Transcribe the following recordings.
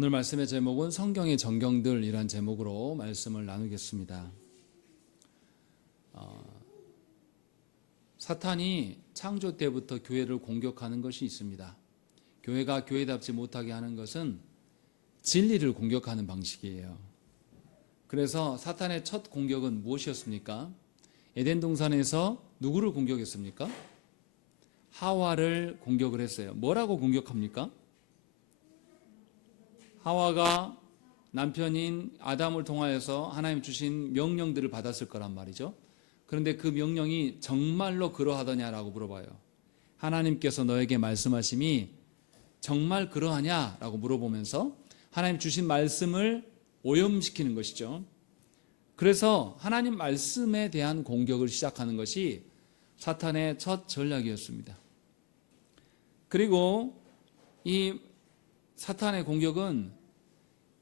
오늘 말씀의 제목은 성경의 정경들이란 제목으로 말씀을 나누겠습니다. 사탄이 창조 때부터 교회를 공격하는 것이 있습니다. 교회가 교회답지 못하게 하는 것은 진리를 공격하는 방식이에요. 그래서 사탄의 첫 공격은 무엇이었습니까? 에덴 동산에서 누구를 공격했습니까? 하와를 공격을 했어요. 뭐라고 공격합니까? 하와가 남편인 아담을 통하여서 하나님 주신 명령들을 받았을 거란 말이죠. 그런데 그 명령이 정말로 그러하더냐라고 물어봐요. 하나님께서 너에게 말씀하심이 정말 그러하냐라고 물어보면서 하나님 주신 말씀을 오염시키는 것이죠. 그래서 하나님 말씀에 대한 공격을 시작하는 것이 사탄의 첫 전략이었습니다. 그리고 이 사탄의 공격은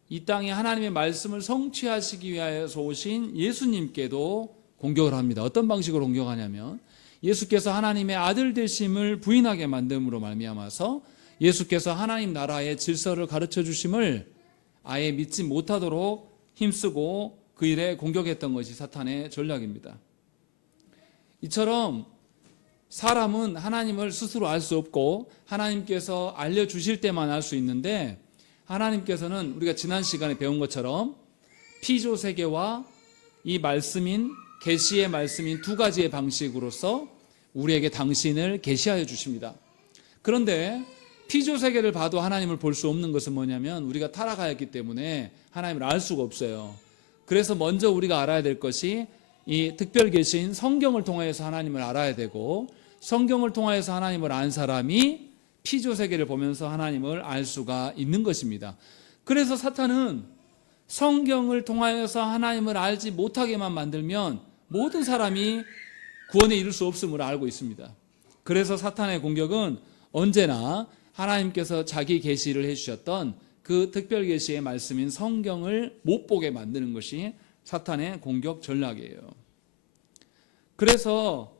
이 땅에 하나님의 말씀을 성취하시기 위하여서 오신 예수님께도 공격을 합니다. 어떤 방식으로 공격하냐면 예수께서 하나님의 아들 되심을 부인하게 만듦으로 말미암아서 예수께서 하나님 나라의 질서를 가르쳐 주심을 아예 믿지 못하도록 힘쓰고 그 일에 공격했던 것이 사탄의 전략입니다. 이처럼 사람은 하나님을 스스로 알 수 없고 하나님께서 알려주실 때만 알 수 있는데 하나님께서는 우리가 지난 시간에 배운 것처럼 피조세계와 이 말씀인 계시의 말씀인 두 가지의 방식으로서 우리에게 당신을 계시하여 주십니다. 그런데 피조세계를 봐도 하나님을 볼 수 없는 것은 뭐냐면 우리가 타락하였기 때문에 하나님을 알 수가 없어요. 그래서 먼저 우리가 알아야 될 것이 이 특별 계시인 성경을 통해서 하나님을 알아야 되고 성경을 통해서 하나님을 안 사람이 피조세계를 보면서 하나님을 알 수가 있는 것입니다. 그래서 사탄은 성경을 통하여서 하나님을 알지 못하게만 만들면 모든 사람이 구원에 이를 수 없음을 알고 있습니다. 그래서 사탄의 공격은 언제나 하나님께서 자기 계시를 해주셨던 그 특별 계시의 말씀인 성경을 못 보게 만드는 것이 사탄의 공격 전략이에요. 그래서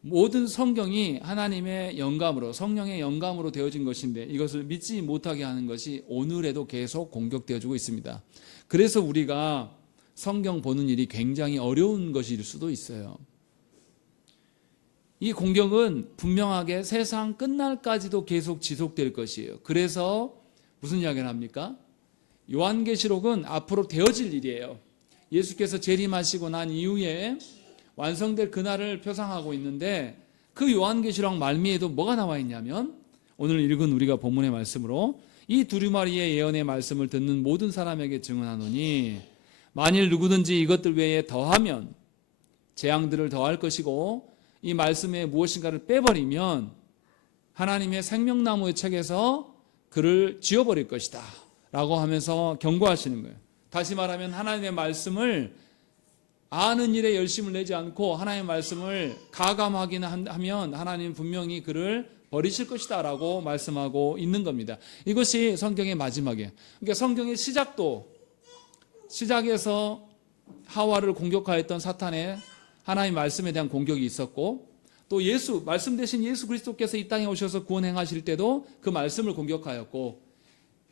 모든 성경이 하나님의 영감으로 성령의 영감으로 되어진 것인데 이것을 믿지 못하게 하는 것이 오늘에도 계속 공격되어지고 있습니다. 그래서 우리가 성경 보는 일이 굉장히 어려운 것일 수도 있어요. 이 공격은 분명하게 세상 끝날까지도 계속 지속될 것이에요. 그래서 무슨 이야기를 합니까? 요한계시록은 앞으로 되어질 일이에요. 예수께서 재림하시고 난 이후에 완성될 그날을 표상하고 있는데 그 요한계시록 말미에도 뭐가 나와 있냐면 오늘 읽은 우리가 본문의 말씀으로 이 두루마리의 예언의 말씀을 듣는 모든 사람에게 증언하노니 만일 누구든지 이것들 외에 더하면 재앙들을 더할 것이고 이 말씀에 무엇인가를 빼버리면 하나님의 생명나무의 책에서 그를 지워버릴 것이다 라고 하면서 경고하시는 거예요. 다시 말하면 하나님의 말씀을 아는 일에 열심을 내지 않고 하나님의 말씀을 가감하기는 하면 하나님 분명히 그를 버리실 것이다 라고 말씀하고 있는 겁니다. 이것이 성경의 마지막이에요. 그러니까 성경의 시작에서 하와를 공격하였던 사탄의 하나님 말씀에 대한 공격이 있었고 또 말씀 대신 예수 그리스도께서 이 땅에 오셔서 구원 행하실 때도 그 말씀을 공격하였고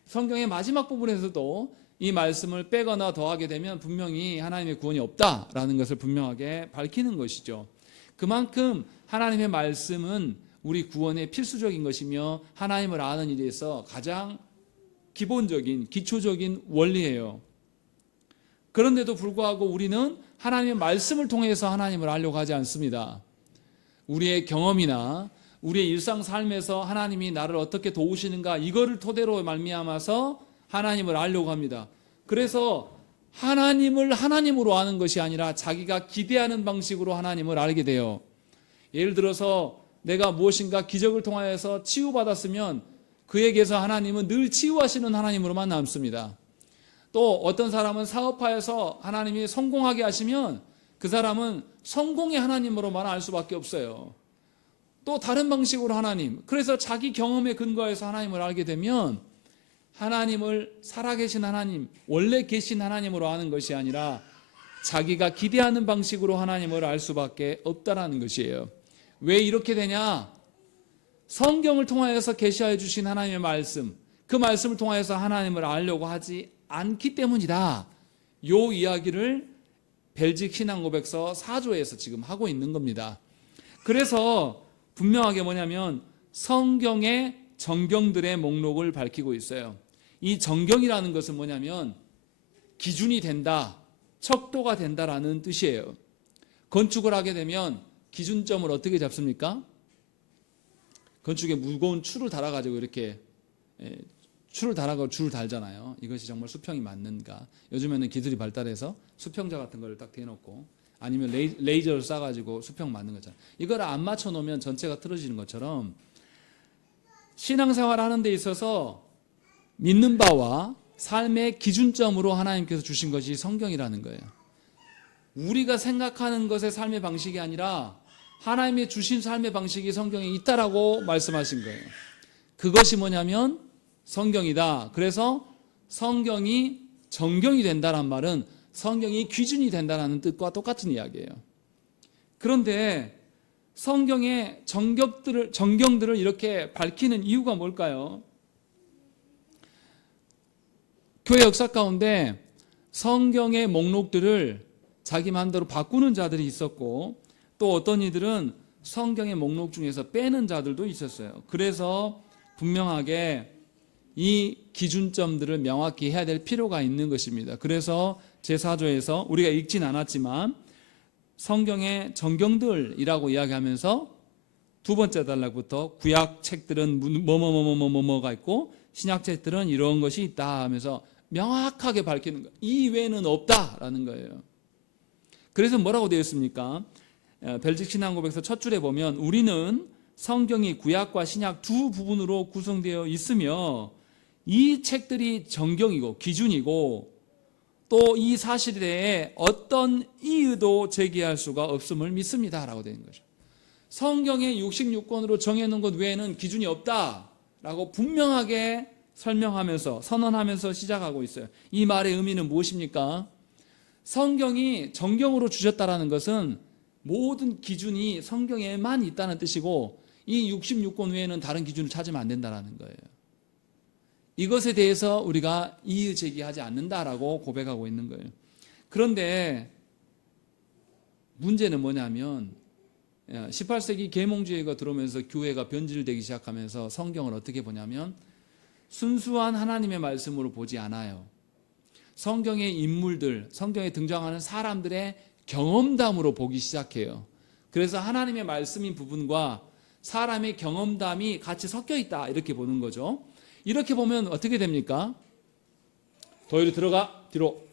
성경의 마지막 부분에서도 이 말씀을 빼거나 더하게 되면 분명히 하나님의 구원이 없다라는 것을 분명하게 밝히는 것이죠. 그만큼 하나님의 말씀은 우리 구원의 필수적인 것이며 하나님을 아는 일에 있어 가장 기본적인 기초적인 원리예요. 그런데도 불구하고 우리는 하나님의 말씀을 통해서 하나님을 알려고 하지 않습니다. 우리의 경험이나 우리의 일상 삶에서 하나님이 나를 어떻게 도우시는가 이거를 토대로 말미암아서 하나님을 알려고 합니다. 그래서 하나님을 하나님으로 아는 것이 아니라 자기가 기대하는 방식으로 하나님을 알게 돼요. 예를 들어서 내가 무엇인가 기적을 통하여서 치유받았으면 그에게서 하나님은 늘 치유하시는 하나님으로만 남습니다. 또 어떤 사람은 사업하여서 하나님이 성공하게 하시면 그 사람은 성공의 하나님으로만 알 수밖에 없어요. 또 다른 방식으로 하나님, 그래서 자기 경험에 근거해서 하나님을 알게 되면 하나님을 살아계신 하나님, 원래 계신 하나님으로 아는 것이 아니라 자기가 기대하는 방식으로 하나님을 알 수밖에 없다라는 것이에요. 왜 이렇게 되냐? 성경을 통하여서 계시하여 주신 하나님의 말씀, 그 말씀을 통하여서 하나님을 알려고 하지 않기 때문이다. 요 이야기를 벨직 신앙고백서 4조에서 지금 하고 있는 겁니다. 그래서 분명하게 뭐냐면 성경의 정경들의 목록을 밝히고 있어요. 이 정경이라는 것은 뭐냐면 기준이 된다, 척도가 된다라는 뜻이에요. 건축을 하게 되면 기준점을 어떻게 잡습니까? 건축에 무거운 줄을 달아가지고 이렇게 줄을 달아가지고 줄을 달잖아요. 이것이 정말 수평이 맞는가. 요즘에는 기술이 발달해서 수평자 같은 걸 딱 대놓고 아니면 레이저를 쏴가지고 수평 맞는 거잖아요. 이걸 안 맞춰놓으면 전체가 틀어지는 것처럼 신앙생활 하는 데 있어서 믿는 바와 삶의 기준점으로 하나님께서 주신 것이 성경이라는 거예요. 우리가 생각하는 것의 삶의 방식이 아니라 하나님의 주신 삶의 방식이 성경에 있다라고 말씀하신 거예요. 그것이 뭐냐면 성경이다. 그래서 성경이 정경이 된다는 말은 성경이 기준이 된다는 뜻과 똑같은 이야기예요. 그런데 성경의 정경들을 이렇게 밝히는 이유가 뭘까요? 교회 역사 가운데 성경의 목록들을 자기 마음대로 바꾸는 자들이 있었고 또 어떤 이들은 성경의 목록 중에서 빼는 자들도 있었어요. 그래서 분명하게 이 기준점들을 명확히 해야 될 필요가 있는 것입니다. 그래서 제4조에서 우리가 읽진 않았지만 성경의 정경들이라고 이야기하면서 두 번째 단락부터 구약 책들은 뭐뭐뭐뭐뭐가 있고 신약 책들은 이런 것이 있다 하면서 명확하게 밝히는 거예요. 이 외에는 없다라는 거예요. 그래서 뭐라고 되어 있습니까? 벨직 신앙고백서 첫 줄에 보면 우리는 성경이 구약과 신약 두 부분으로 구성되어 있으며 이 책들이 정경이고 기준이고 또 이 사실에 대해 어떤 이유도 제기할 수가 없음을 믿습니다라고 되어 있는 거죠. 성경의 66권으로 정해놓은 것 외에는 기준이 없다라고 분명하게 설명하면서 선언하면서 시작하고 있어요. 이 말의 의미는 무엇입니까? 성경이 정경으로 주셨다라는 것은 모든 기준이 성경에만 있다는 뜻이고 이 66권 외에는 다른 기준을 찾으면 안 된다는 거예요. 이것에 대해서 우리가 이의 제기하지 않는다라고 고백하고 있는 거예요. 그런데 문제는 뭐냐면 18세기 계몽주의가 들어오면서 교회가 변질되기 시작하면서 성경을 어떻게 보냐면 순수한 하나님의 말씀으로 보지 않아요. 성경의 인물들, 성경에 등장하는 사람들의 경험담으로 보기 시작해요. 그래서 하나님의 말씀인 부분과 사람의 경험담이 같이 섞여 있다 이렇게 보는 거죠. 이렇게 보면 어떻게 됩니까? 도일이 들어가 뒤로.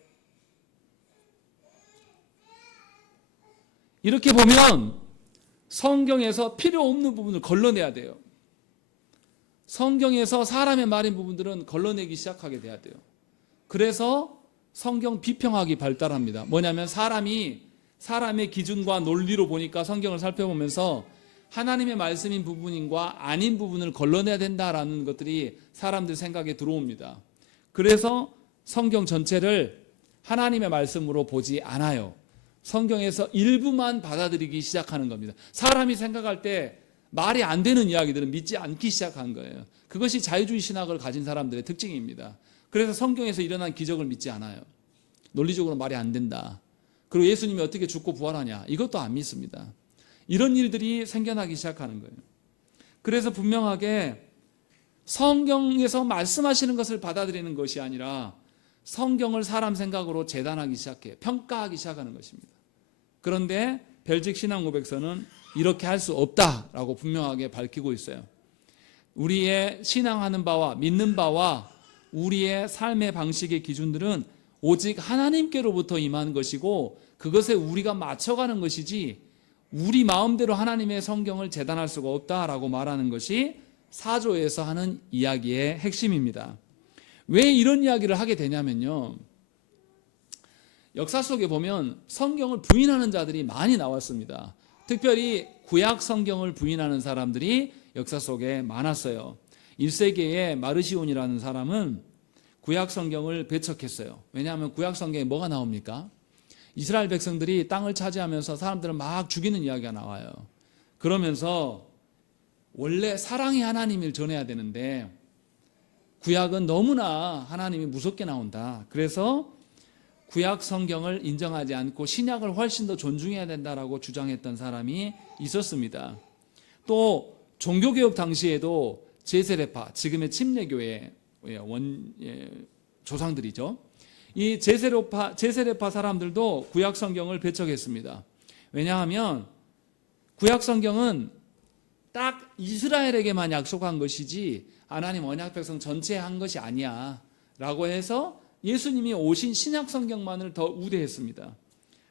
이렇게 보면 성경에서 필요 없는 부분을 걸러내야 돼요. 성경에서 사람의 말인 부분들은 걸러내기 시작하게 돼야 돼요. 그래서 성경 비평학이 발달합니다. 뭐냐면 사람의 기준과 논리로 보니까 성경을 살펴보면서 하나님의 말씀인 부분과 아닌 부분을 걸러내야 된다라는 것들이 사람들 생각에 들어옵니다. 그래서 성경 전체를 하나님의 말씀으로 보지 않아요. 성경에서 일부만 받아들이기 시작하는 겁니다. 사람이 생각할 때 말이 안 되는 이야기들은 믿지 않기 시작한 거예요. 그것이 자유주의 신학을 가진 사람들의 특징입니다. 그래서 성경에서 일어난 기적을 믿지 않아요. 논리적으로 말이 안 된다. 그리고 예수님이 어떻게 죽고 부활하냐 이것도 안 믿습니다. 이런 일들이 생겨나기 시작하는 거예요. 그래서 분명하게 성경에서 말씀하시는 것을 받아들이는 것이 아니라 성경을 사람 생각으로 재단하기 시작해요. 평가하기 시작하는 것입니다. 그런데 벨직 신앙고백서는 이렇게 할 수 없다라고 분명하게 밝히고 있어요. 우리의 신앙하는 바와 믿는 바와 우리의 삶의 방식의 기준들은 오직 하나님께로부터 임한 것이고 그것에 우리가 맞춰가는 것이지 우리 마음대로 하나님의 성경을 재단할 수가 없다라고 말하는 것이 4조에서 하는 이야기의 핵심입니다. 왜 이런 이야기를 하게 되냐면요. 역사 속에 보면 성경을 부인하는 자들이 많이 나왔습니다. 특별히 구약 성경을 부인하는 사람들이 역사 속에 많았어요. 1세기에 마르시온이라는 사람은 구약 성경을 배척했어요. 왜냐하면 구약 성경에 뭐가 나옵니까? 이스라엘 백성들이 땅을 차지하면서 사람들을 막 죽이는 이야기가 나와요. 그러면서 원래 사랑의 하나님을 전해야 되는데 구약은 너무나 하나님이 무섭게 나온다. 그래서 구약 성경을 인정하지 않고 신약을 훨씬 더 존중해야 된다라고 주장했던 사람이 있었습니다. 또 종교개혁 당시에도 제세례파, 지금의 침례교회 조상들이죠. 이 제세례파 사람들도 구약 성경을 배척했습니다. 왜냐하면 구약 성경은 딱 이스라엘에게만 약속한 것이지 하나님 언약 백성 전체에 한 것이 아니야 라고 해서 예수님이 오신 신약 성경만을 더 우대했습니다.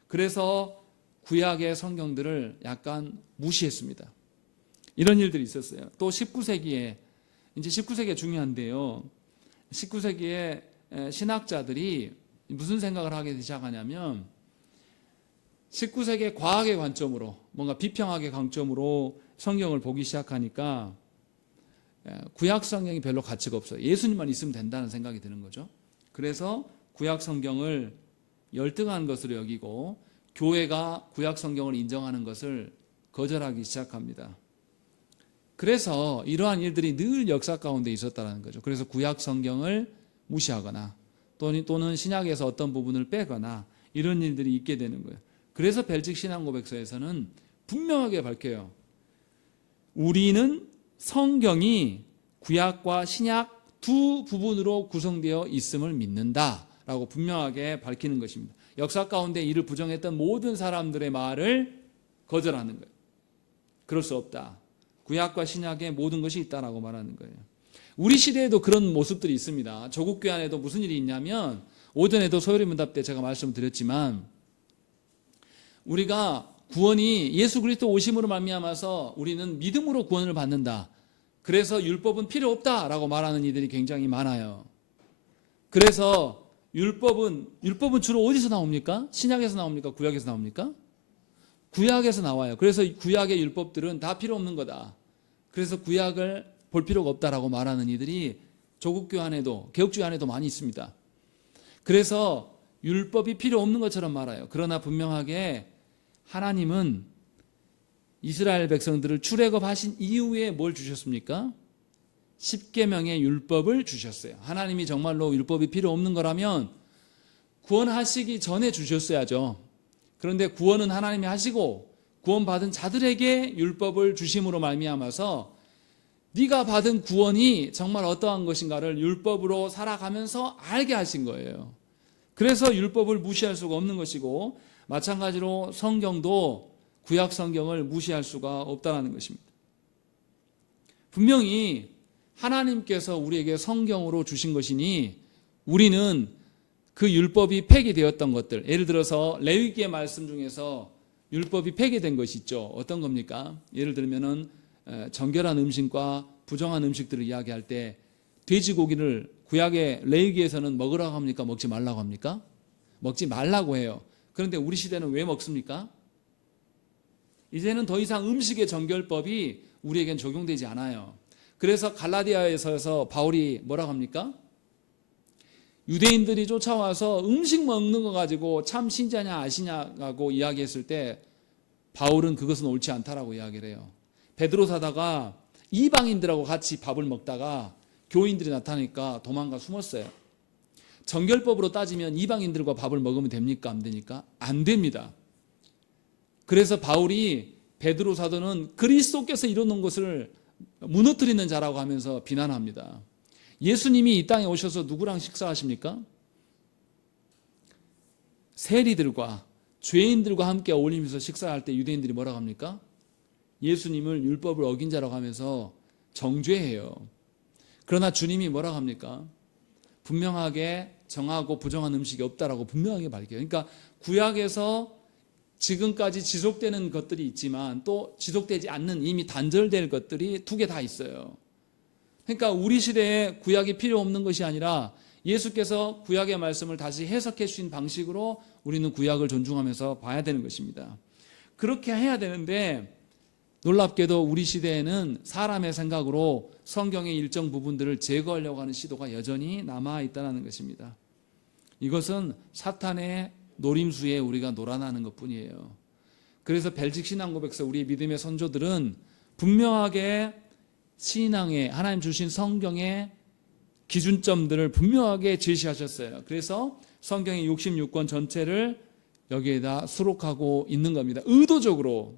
그래서 구약의 성경들을 약간 무시했습니다. 이런 일들이 있었어요. 또 19세기에, 이제 19세기가 중요한데요. 19세기에 신학자들이 무슨 생각을 하기 시작하냐면 19세기의 과학의 관점으로, 뭔가 비평학의 관점으로 성경을 보기 시작하니까 구약 성경이 별로 가치가 없어요. 예수님만 있으면 된다는 생각이 드는 거죠. 그래서 구약 성경을 열등한 것으로 여기고 교회가 구약 성경을 인정하는 것을 거절하기 시작합니다. 그래서 이러한 일들이 늘 역사 가운데 있었다는 거죠. 그래서 구약 성경을 무시하거나 또는 신약에서 어떤 부분을 빼거나 이런 일들이 있게 되는 거예요. 그래서 벨직 신앙고백서에서는 분명하게 밝혀요. 우리는 성경이 구약과 신약 두 부분으로 구성되어 있음을 믿는다라고 분명하게 밝히는 것입니다. 역사 가운데 이를 부정했던 모든 사람들의 말을 거절하는 거예요. 그럴 수 없다. 구약과 신약에 모든 것이 있다라고 말하는 거예요. 우리 시대에도 그런 모습들이 있습니다. 조국교회 안에도 무슨 일이 있냐면 오전에도 소요리문답 때 제가 말씀드렸지만 우리가 구원이 예수 그리스도 오심으로 말미암아서 우리는 믿음으로 구원을 받는다. 그래서 율법은 필요 없다라고 말하는 이들이 굉장히 많아요. 그래서 율법은 주로 어디서 나옵니까? 신약에서 나옵니까? 구약에서 나옵니까? 구약에서 나와요. 그래서 구약의 율법들은 다 필요 없는 거다. 그래서 구약을 볼 필요가 없다라고 말하는 이들이 조국교회 안에도 개혁주의 안에도 많이 있습니다. 그래서 율법이 필요 없는 것처럼 말해요. 그러나 분명하게 하나님은 이스라엘 백성들을 출애굽하신 이후에 뭘 주셨습니까? 10계명의 율법을 주셨어요. 하나님이 정말로 율법이 필요 없는 거라면 구원하시기 전에 주셨어야죠. 그런데 구원은 하나님이 하시고 구원받은 자들에게 율법을 주심으로 말미암아서 네가 받은 구원이 정말 어떠한 것인가를 율법으로 살아가면서 알게 하신 거예요. 그래서 율법을 무시할 수가 없는 것이고 마찬가지로 성경도 구약 성경을 무시할 수가 없다는 것입니다. 분명히 하나님께서 우리에게 성경으로 주신 것이니 우리는 그 율법이 폐기되었던 것들, 예를 들어서 레위기의 말씀 중에서 율법이 폐기된 것이 있죠. 어떤 겁니까? 예를 들면은 정결한 음식과 부정한 음식들을 이야기할 때 돼지고기를 구약의 레위기에서는 먹으라고 합니까? 먹지 말라고 합니까? 먹지 말라고 해요. 그런데 우리 시대는 왜 먹습니까? 이제는 더 이상 음식의 정결법이 우리에겐 적용되지 않아요. 그래서 갈라디아에서 바울이 뭐라고 합니까? 유대인들이 쫓아와서 음식 먹는 거 가지고 참 신자냐 아시냐고 이야기했을 때 바울은 그것은 옳지 않다라고 이야기를 해요. 베드로 사다가 이방인들하고 같이 밥을 먹다가 교인들이 나타나니까 도망가 숨었어요. 정결법으로 따지면 이방인들과 밥을 먹으면 됩니까? 안 되니까? 안 됩니다. 그래서 바울이 베드로 사도는 그리스도께서 이루는 것을 무너뜨리는 자라고 하면서 비난합니다. 예수님이 이 땅에 오셔서 누구랑 식사하십니까? 세리들과 죄인들과 함께 어울리면서 식사할 때 유대인들이 뭐라고 합니까? 예수님을 율법을 어긴 자라고 하면서 정죄해요. 그러나 주님이 뭐라고 합니까? 분명하게 정하고 부정한 음식이 없다라고 분명하게 밝혀요. 그러니까 구약에서 지금까지 지속되는 것들이 있지만 또 지속되지 않는 이미 단절될 것들이 두 개 다 있어요. 그러니까 우리 시대에 구약이 필요 없는 것이 아니라 예수께서 구약의 말씀을 다시 해석해 주신 방식으로 우리는 구약을 존중하면서 봐야 되는 것입니다. 그렇게 해야 되는데 놀랍게도 우리 시대에는 사람의 생각으로 성경의 일정 부분들을 제거하려고 하는 시도가 여전히 남아있다는 것입니다. 이것은 사탄의 노림수에 우리가 놀아나는 것뿐이에요. 그래서 벨직 신앙고백서 우리 믿음의 선조들은 분명하게 신앙에 하나님 주신 성경에 기준점들을 분명하게 제시하셨어요. 그래서 성경의 66권 전체를 여기에다 수록하고 있는 겁니다. 의도적으로.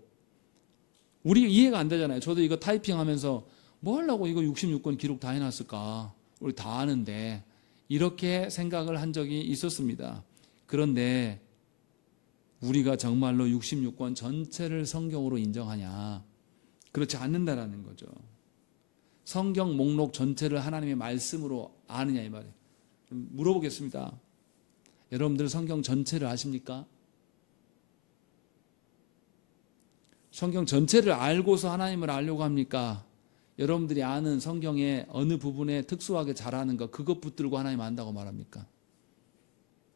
우리 이해가 안 되잖아요. 저도 이거 타이핑하면서 뭐 하려고 이거 66권 기록 다 해놨을까? 우리 다 아는데. 이렇게 생각을 한 적이 있었습니다. 그런데 우리가 정말로 66권 전체를 성경으로 인정하냐? 그렇지 않는다라는 거죠. 성경 목록 전체를 하나님의 말씀으로 아느냐 이 말이에요. 물어보겠습니다. 여러분들 성경 전체를 아십니까? 성경 전체를 알고서 하나님을 알려고 합니까? 여러분들이 아는 성경의 어느 부분에 특수하게 잘하는 것, 그것 붙들고 하나님 안다고 말합니까?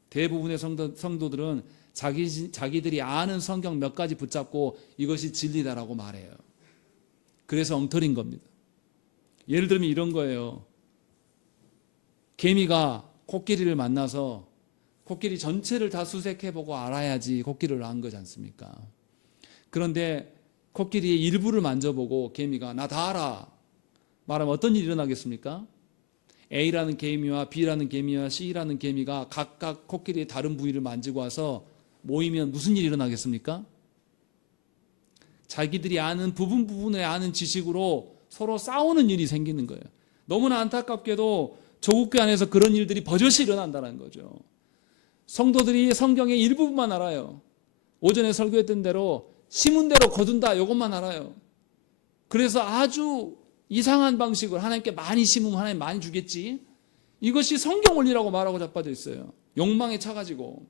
대부분의 성도들은 자기들이 아는 성경 몇 가지 붙잡고 이것이 진리다라고 말해요. 그래서 엉터리인 겁니다. 예를 들면 이런 거예요. 개미가 코끼리를 만나서 코끼리 전체를 다 수색해보고 알아야지 코끼리를 안 거지 않습니까? 그런데 코끼리의 일부를 만져보고 개미가 나 다 알아 말하면 어떤 일이 일어나겠습니까? A라는 개미와 B라는 개미와 C라는 개미가 각각 코끼리의 다른 부위를 만지고 와서 모이면 무슨 일이 일어나겠습니까? 자기들이 아는 부분에 아는 지식으로 서로 싸우는 일이 생기는 거예요. 너무나 안타깝게도 조국교 안에서 그런 일들이 버젓이 일어난다는 거죠. 성도들이 성경의 일부분만 알아요. 오전에 설교했던 대로 심은대로 거둔다 이것만 알아요. 그래서 아주 이상한 방식으로 하나님께 많이 심으면 하나님 많이 주겠지. 이것이 성경 원리라고 말하고 자빠져 있어요. 욕망에 차가지고.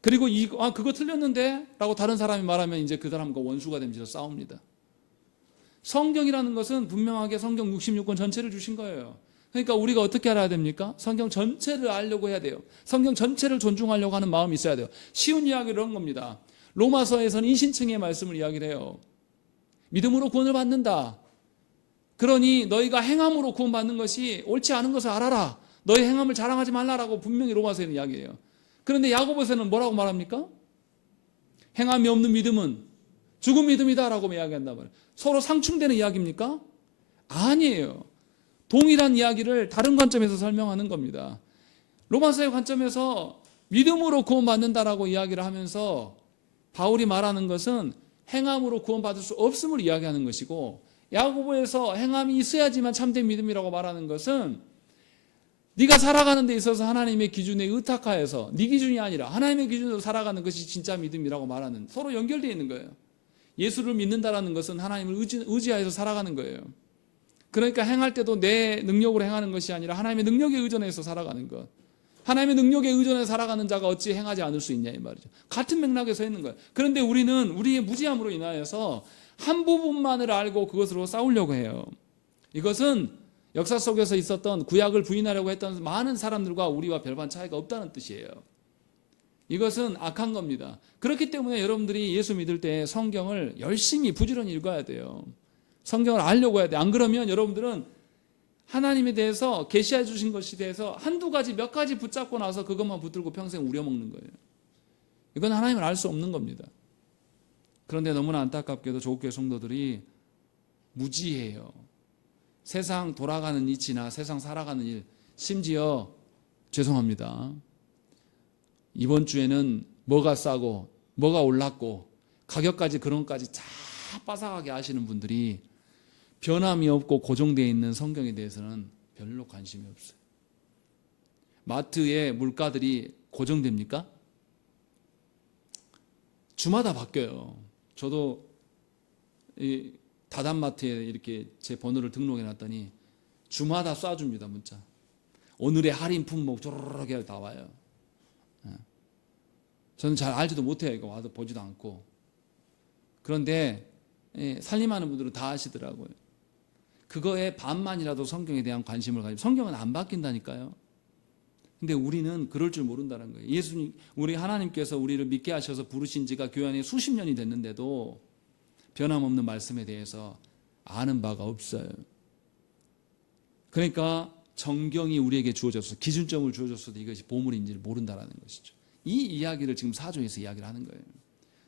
그리고 그거 틀렸는데 라고 다른 사람이 말하면 이제 그 사람과 원수가 되면서 싸웁니다. 성경이라는 것은 분명하게 성경 66권 전체를 주신 거예요. 그러니까 우리가 어떻게 알아야 됩니까? 성경 전체를 알려고 해야 돼요. 성경 전체를 존중하려고 하는 마음이 있어야 돼요. 쉬운 이야기를 한 겁니다. 로마서에서는 이신층의 말씀을 이야기를 해요. 믿음으로 구원을 받는다. 그러니 너희가 행함으로 구원받는 것이 옳지 않은 것을 알아라. 너희 행함을 자랑하지 말라라고 분명히 로마서에는 이야기해요. 그런데 야고보서는 뭐라고 말합니까? 행함이 없는 믿음은 죽은 믿음이다라고 이야기한단 말이에요. 서로 상충되는 이야기입니까? 아니에요. 동일한 이야기를 다른 관점에서 설명하는 겁니다. 로마서의 관점에서 믿음으로 구원받는다라고 이야기를 하면서 바울이 말하는 것은 행함으로 구원받을 수 없음을 이야기하는 것이고, 야고보에서 행함이 있어야지만 참된 믿음이라고 말하는 것은 네가 살아가는 데 있어서 하나님의 기준에 의탁하여서 네 기준이 아니라 하나님의 기준으로 살아가는 것이 진짜 믿음이라고 말하는, 서로 연결되어 있는 거예요. 예수를 믿는다라는 것은 하나님을 의지하여서 살아가는 거예요. 그러니까 행할 때도 내 능력으로 행하는 것이 아니라 하나님의 능력에 의존해서 살아가는 것. 하나님의 능력에 의존해서 살아가는 자가 어찌 행하지 않을 수 있냐 이 말이죠. 같은 맥락에서 있는 거예요. 그런데 우리는 우리의 무지함으로 인하여서 한 부분만을 알고 그것으로 싸우려고 해요. 이것은 역사 속에서 있었던 구약을 부인하려고 했던 많은 사람들과 우리와 별반 차이가 없다는 뜻이에요. 이것은 악한 겁니다. 그렇기 때문에 여러분들이 예수 믿을 때 성경을 열심히 부지런히 읽어야 돼요. 성경을 알려고 해야 돼. 안 그러면 여러분들은 하나님에 대해서 계시해 주신 것에 대해서 한두 가지 몇 가지 붙잡고 나서 그것만 붙들고 평생 우려먹는 거예요. 이건 하나님을 알 수 없는 겁니다. 그런데 너무나 안타깝게도 조국교회 성도들이 무지해요. 세상 돌아가는 이치나 세상 살아가는 일, 심지어 죄송합니다. 이번 주에는 뭐가 싸고 뭐가 올랐고 가격까지 그런 것까지 다 빠삭하게 아시는 분들이 변함이 없고 고정되어 있는 성경에 대해서는 별로 관심이 없어요. 마트의 물가들이 고정됩니까? 주마다 바뀌어요. 저도 이 다단마트에 이렇게 제 번호를 등록해 놨더니 주마다 쏴줍니다. 문자. 오늘의 할인 품목 쪼르르르 나와요. 저는 잘 알지도 못해요. 이거 와도 보지도 않고. 그런데 살림하는 분들은 다 아시더라고요. 그거에 반만이라도 성경에 대한 관심을 가지고, 성경은 안 바뀐다니까요. 근데 우리는 그럴 줄 모른다는 거예요. 예수님, 우리 하나님께서 우리를 믿게 하셔서 부르신 지가 교회 안에 수십 년이 됐는데도 변함없는 말씀에 대해서 아는 바가 없어요. 그러니까 정경이 우리에게 주어져서 기준점을 주어졌어도 이것이 보물인지를 모른다라는 것이죠. 이 이야기를 지금 4조에서 이야기를 하는 거예요.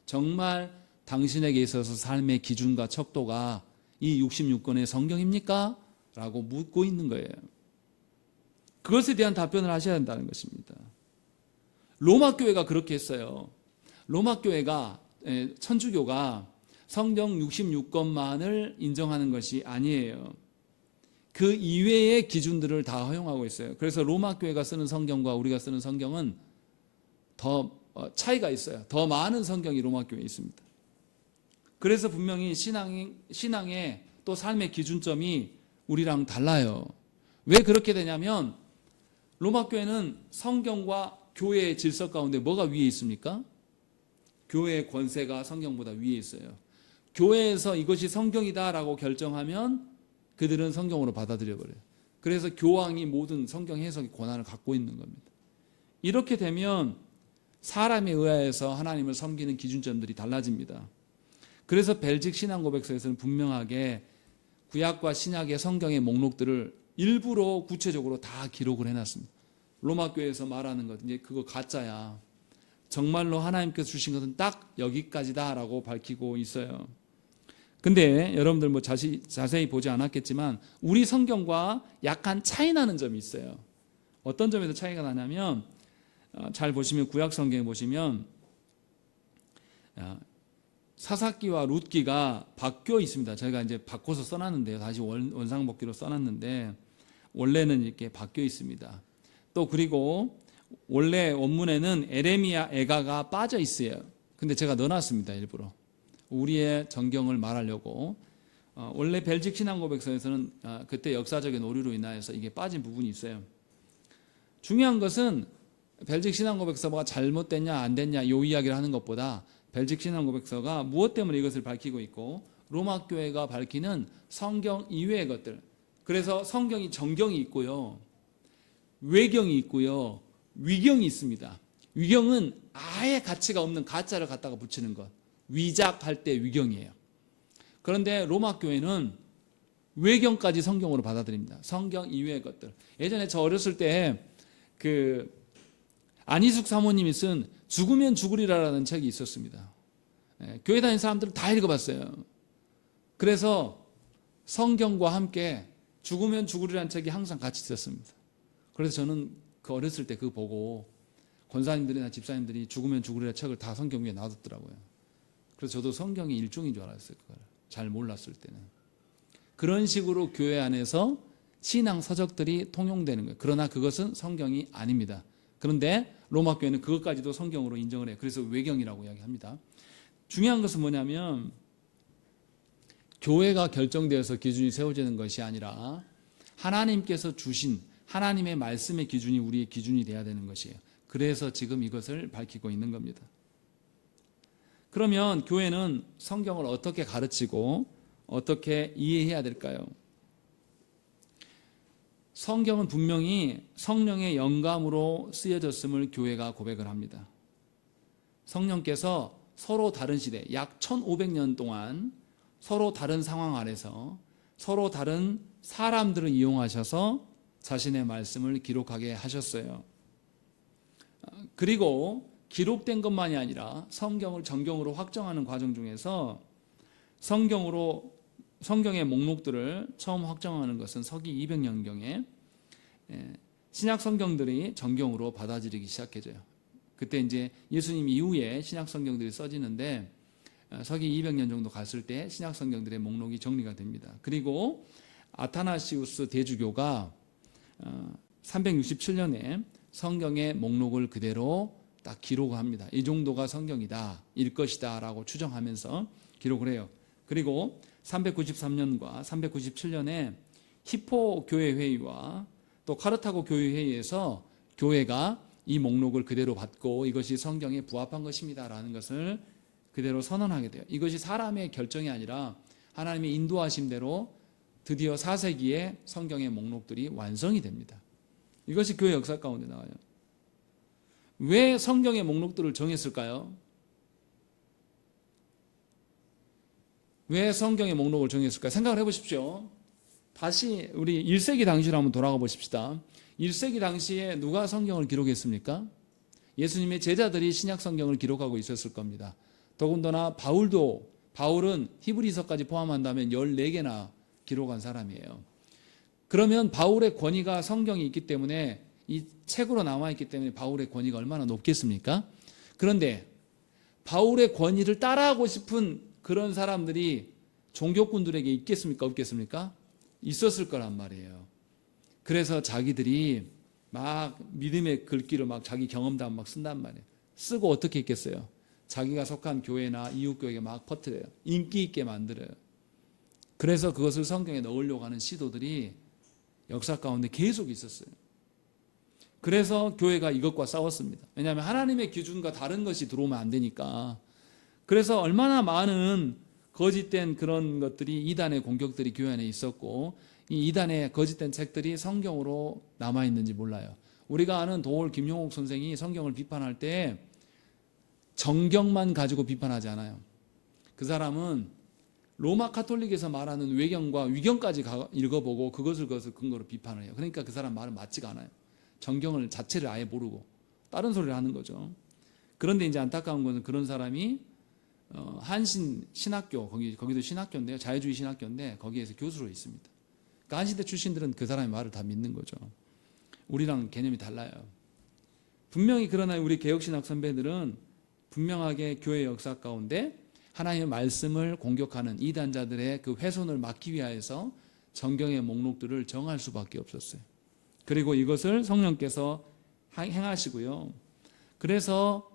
정말 당신에게 있어서 삶의 기준과 척도가 이 66권의 성경입니까? 라고 묻고 있는 거예요. 그것에 대한 답변을 하셔야 한다는 것입니다. 로마 교회가 그렇게 했어요. 로마 교회가 천주교가 성경 66권만을 인정하는 것이 아니에요. 그 이외의 기준들을 다 허용하고 있어요. 그래서 로마 교회가 쓰는 성경과 우리가 쓰는 성경은 더 차이가 있어요. 더 많은 성경이 로마 교회에 있습니다. 그래서 분명히 신앙의 또 삶의 기준점이 우리랑 달라요. 왜 그렇게 되냐면 로마 교회는 성경과 교회의 질서 가운데 뭐가 위에 있습니까? 교회의 권세가 성경보다 위에 있어요. 교회에서 이것이 성경이다라고 결정하면 그들은 성경으로 받아들여 버려요. 그래서 교황이 모든 성경 해석의 권한을 갖고 있는 겁니다. 이렇게 되면 사람에 의해서 하나님을 섬기는 기준점들이 달라집니다. 그래서 벨직 신앙고백서에서는 분명하게 구약과 신약의 성경의 목록들을 일부러 구체적으로 다 기록을 해놨습니다. 로마 교회에서 말하는 것, 이제 그거 가짜야. 정말로 하나님께서 주신 것은 딱 여기까지다라고 밝히고 있어요. 근데 여러분들 뭐 자세히 보지 않았겠지만 우리 성경과 약간 차이 나는 점이 있어요. 어떤 점에서 차이가 나냐면 잘 보시면 구약 성경에 보시면 사사기와 룻기가 바뀌어 있습니다. 저희가 이제 바꿔서 써놨는데요. 다시 원상복귀로 써놨는데 원래는 이렇게 바뀌어 있습니다. 또 그리고 원래 원문에는 에레미야 에가가 빠져 있어요. 근데 제가 넣어놨습니다. 일부러 우리의 정경을 말하려고. 원래 벨직 신앙고백서에서는 그때 역사적인 오류로 인하여서 이게 빠진 부분이 있어요. 중요한 것은 벨직 신앙고백서가 잘못됐냐 안 됐냐 이 이야기를 하는 것보다 벨직 신앙고백서가 무엇 때문에 이것을 밝히고 있고 로마 교회가 밝히는 성경 이외의 것들. 그래서 성경이 정경이 있고요, 외경이 있고요, 위경이 있습니다. 위경은 아예 가치가 없는 가짜를 갖다가 붙이는 것, 위작할 때 위경이에요. 그런데 로마 교회는 외경까지 성경으로 받아들입니다. 성경 이외의 것들. 예전에 저 어렸을 때 안희숙 사모님이 쓴 죽으면 죽으리라라는 책이 있었습니다. 교회 다니는 사람들은 다 읽어봤어요. 그래서 성경과 함께 죽으면 죽으리라는 책이 항상 같이 있었습니다. 그래서 저는 그 어렸을 때 그거 보고 권사님들이나 집사님들이 죽으면 죽으리라는 책을 다 성경 위에 놔뒀더라고요. 그래서 저도 성경이 일종인 줄 알았어요. 그걸 잘 몰랐을 때는. 그런 식으로 교회 안에서 신앙 서적들이 통용되는 거예요. 그러나 그것은 성경이 아닙니다. 그런데 로마 교회는 그것까지도 성경으로 인정을 해요. 그래서 외경이라고 이야기합니다. 중요한 것은 뭐냐면 교회가 결정되어서 기준이 세워지는 것이 아니라 하나님께서 주신 하나님의 말씀의 기준이 우리의 기준이 돼야 되는 것이에요. 그래서 지금 이것을 밝히고 있는 겁니다. 그러면 교회는 성경을 어떻게 가르치고 어떻게 이해해야 될까요? 성경은 분명히 성령의 영감으로 쓰여졌음을 교회가 고백을 합니다. 성령께서 서로 다른 시대, 약 1500년 동안 서로 다른 상황 아래서 서로 다른 사람들을 이용하셔서 자신의 말씀을 기록하게 하셨어요. 그리고 기록된 것만이 아니라 성경을 정경으로 확정하는 과정 중에서 성경의 목록들을 처음 확정하는 것은 서기 200년경에 신약 성경들이 정경으로 받아들이기 시작해져요. 그때 이제 예수님 이후에 신약 성경들이 써지는데 서기 200년 정도 갔을 때 신약 성경들의 목록이 정리가 됩니다. 그리고 아타나시우스 대주교가 367년에 성경의 목록을 그대로 딱 기록합니다. 이 정도가 성경이다, 일 것이다 라고 추정하면서 기록을 해요. 그리고 393년과 397년에 히포 교회 회의와 또 카르타고 교회 회의에서 교회가 이 목록을 그대로 받고 이것이 성경에 부합한 것입니다 라는 것을 그대로 선언하게 돼요. 이것이 사람의 결정이 아니라 하나님의 인도하심대로 드디어 4세기에 성경의 목록들이 완성이 됩니다. 이것이 교회 역사 가운데 나와요. 왜 성경의 목록들을 정했을까요? 왜 성경의 목록을 정했을까요? 생각을 해보십시오. 다시 우리 1세기 당시로 한번 돌아가 보십시다. 1세기 당시에 누가 성경을 기록했습니까? 예수님의 제자들이 신약 성경을 기록하고 있었을 겁니다. 더군다나 바울은 히브리서까지 포함한다면 14개나 기록한 사람이에요. 그러면 바울의 권위가 성경이 있기 때문에 이 책으로 나와 있기 때문에 바울의 권위가 얼마나 높겠습니까? 그런데 바울의 권위를 따라하고 싶은 그런 사람들이 종교꾼들에게 있겠습니까? 없겠습니까? 있었을 거란 말이에요. 그래서 자기들이 막 믿음의 글귀를 막 자기 경험담 막 쓴단 말이에요. 쓰고 어떻게 했겠어요? 자기가 속한 교회나 이웃교회에 막 퍼뜨려요. 인기 있게 만들어요. 그래서 그것을 성경에 넣으려고 하는 시도들이 역사 가운데 계속 있었어요. 그래서 교회가 이것과 싸웠습니다. 왜냐하면 하나님의 기준과 다른 것이 들어오면 안 되니까. 그래서 얼마나 많은 거짓된 그런 것들이, 이단의 공격들이 교회 안에 있었고, 이 이단의 거짓된 책들이 성경으로 남아있는지 몰라요. 우리가 아는 도올 김용옥 선생이 성경을 비판할 때 정경만 가지고 비판하지 않아요. 그 사람은 로마 카톨릭에서 말하는 외경과 위경까지 읽어보고 그것을 근거로 비판을 해요. 그러니까 그 사람 말은 맞지가 않아요. 정경을 자체를 아예 모르고 다른 소리를 하는 거죠. 그런데 이제 안타까운 것은 그런 사람이 한신 신학교, 거기도 신학교인데요. 자유주의 신학교인데 거기에서 교수로 있습니다. 그러니까 한신대 출신들은 그 사람의 말을 다 믿는 거죠. 우리랑 개념이 달라요. 분명히 그러나 우리 개혁신학 선배들은 분명하게 교회 역사 가운데 하나님의 말씀을 공격하는 이단자들의 그 훼손을 막기 위하여서 정경의 목록들을 정할 수밖에 없었어요. 그리고 이것을 성령께서 행하시고요. 그래서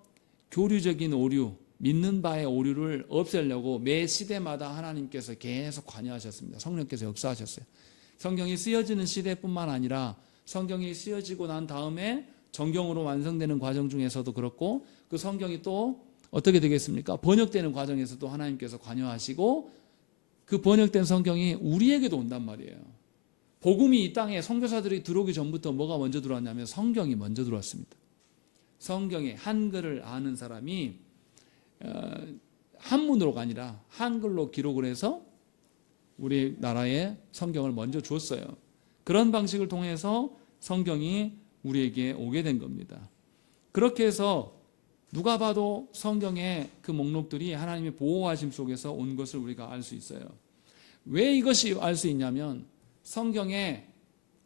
교류적인 오류, 믿는 바의 오류를 없애려고 매 시대마다 하나님께서 계속 관여하셨습니다. 성령께서 역사하셨어요. 성경이 쓰여지는 시대뿐만 아니라 성경이 쓰여지고 난 다음에 정경으로 완성되는 과정 중에서도 그렇고, 그 성경이 또 어떻게 되겠습니까? 번역되는 과정에서도 하나님께서 관여하시고, 그 번역된 성경이 우리에게도 온단 말이에요. 복음이 이 땅에 선교사들이 들어오기 전부터 뭐가 먼저 들어왔냐면 성경이 먼저 들어왔습니다. 성경의 한글을 아는 사람이 한문으로가 아니라 한글로 기록을 해서 우리나라에 성경을 먼저 줬어요. 그런 방식을 통해서 성경이 우리에게 오게 된 겁니다. 그렇게 해서 누가 봐도 성경의 그 목록들이 하나님의 보호하심 속에서 온 것을 우리가 알 수 있어요. 왜 이것이 알 수 있냐면 성경의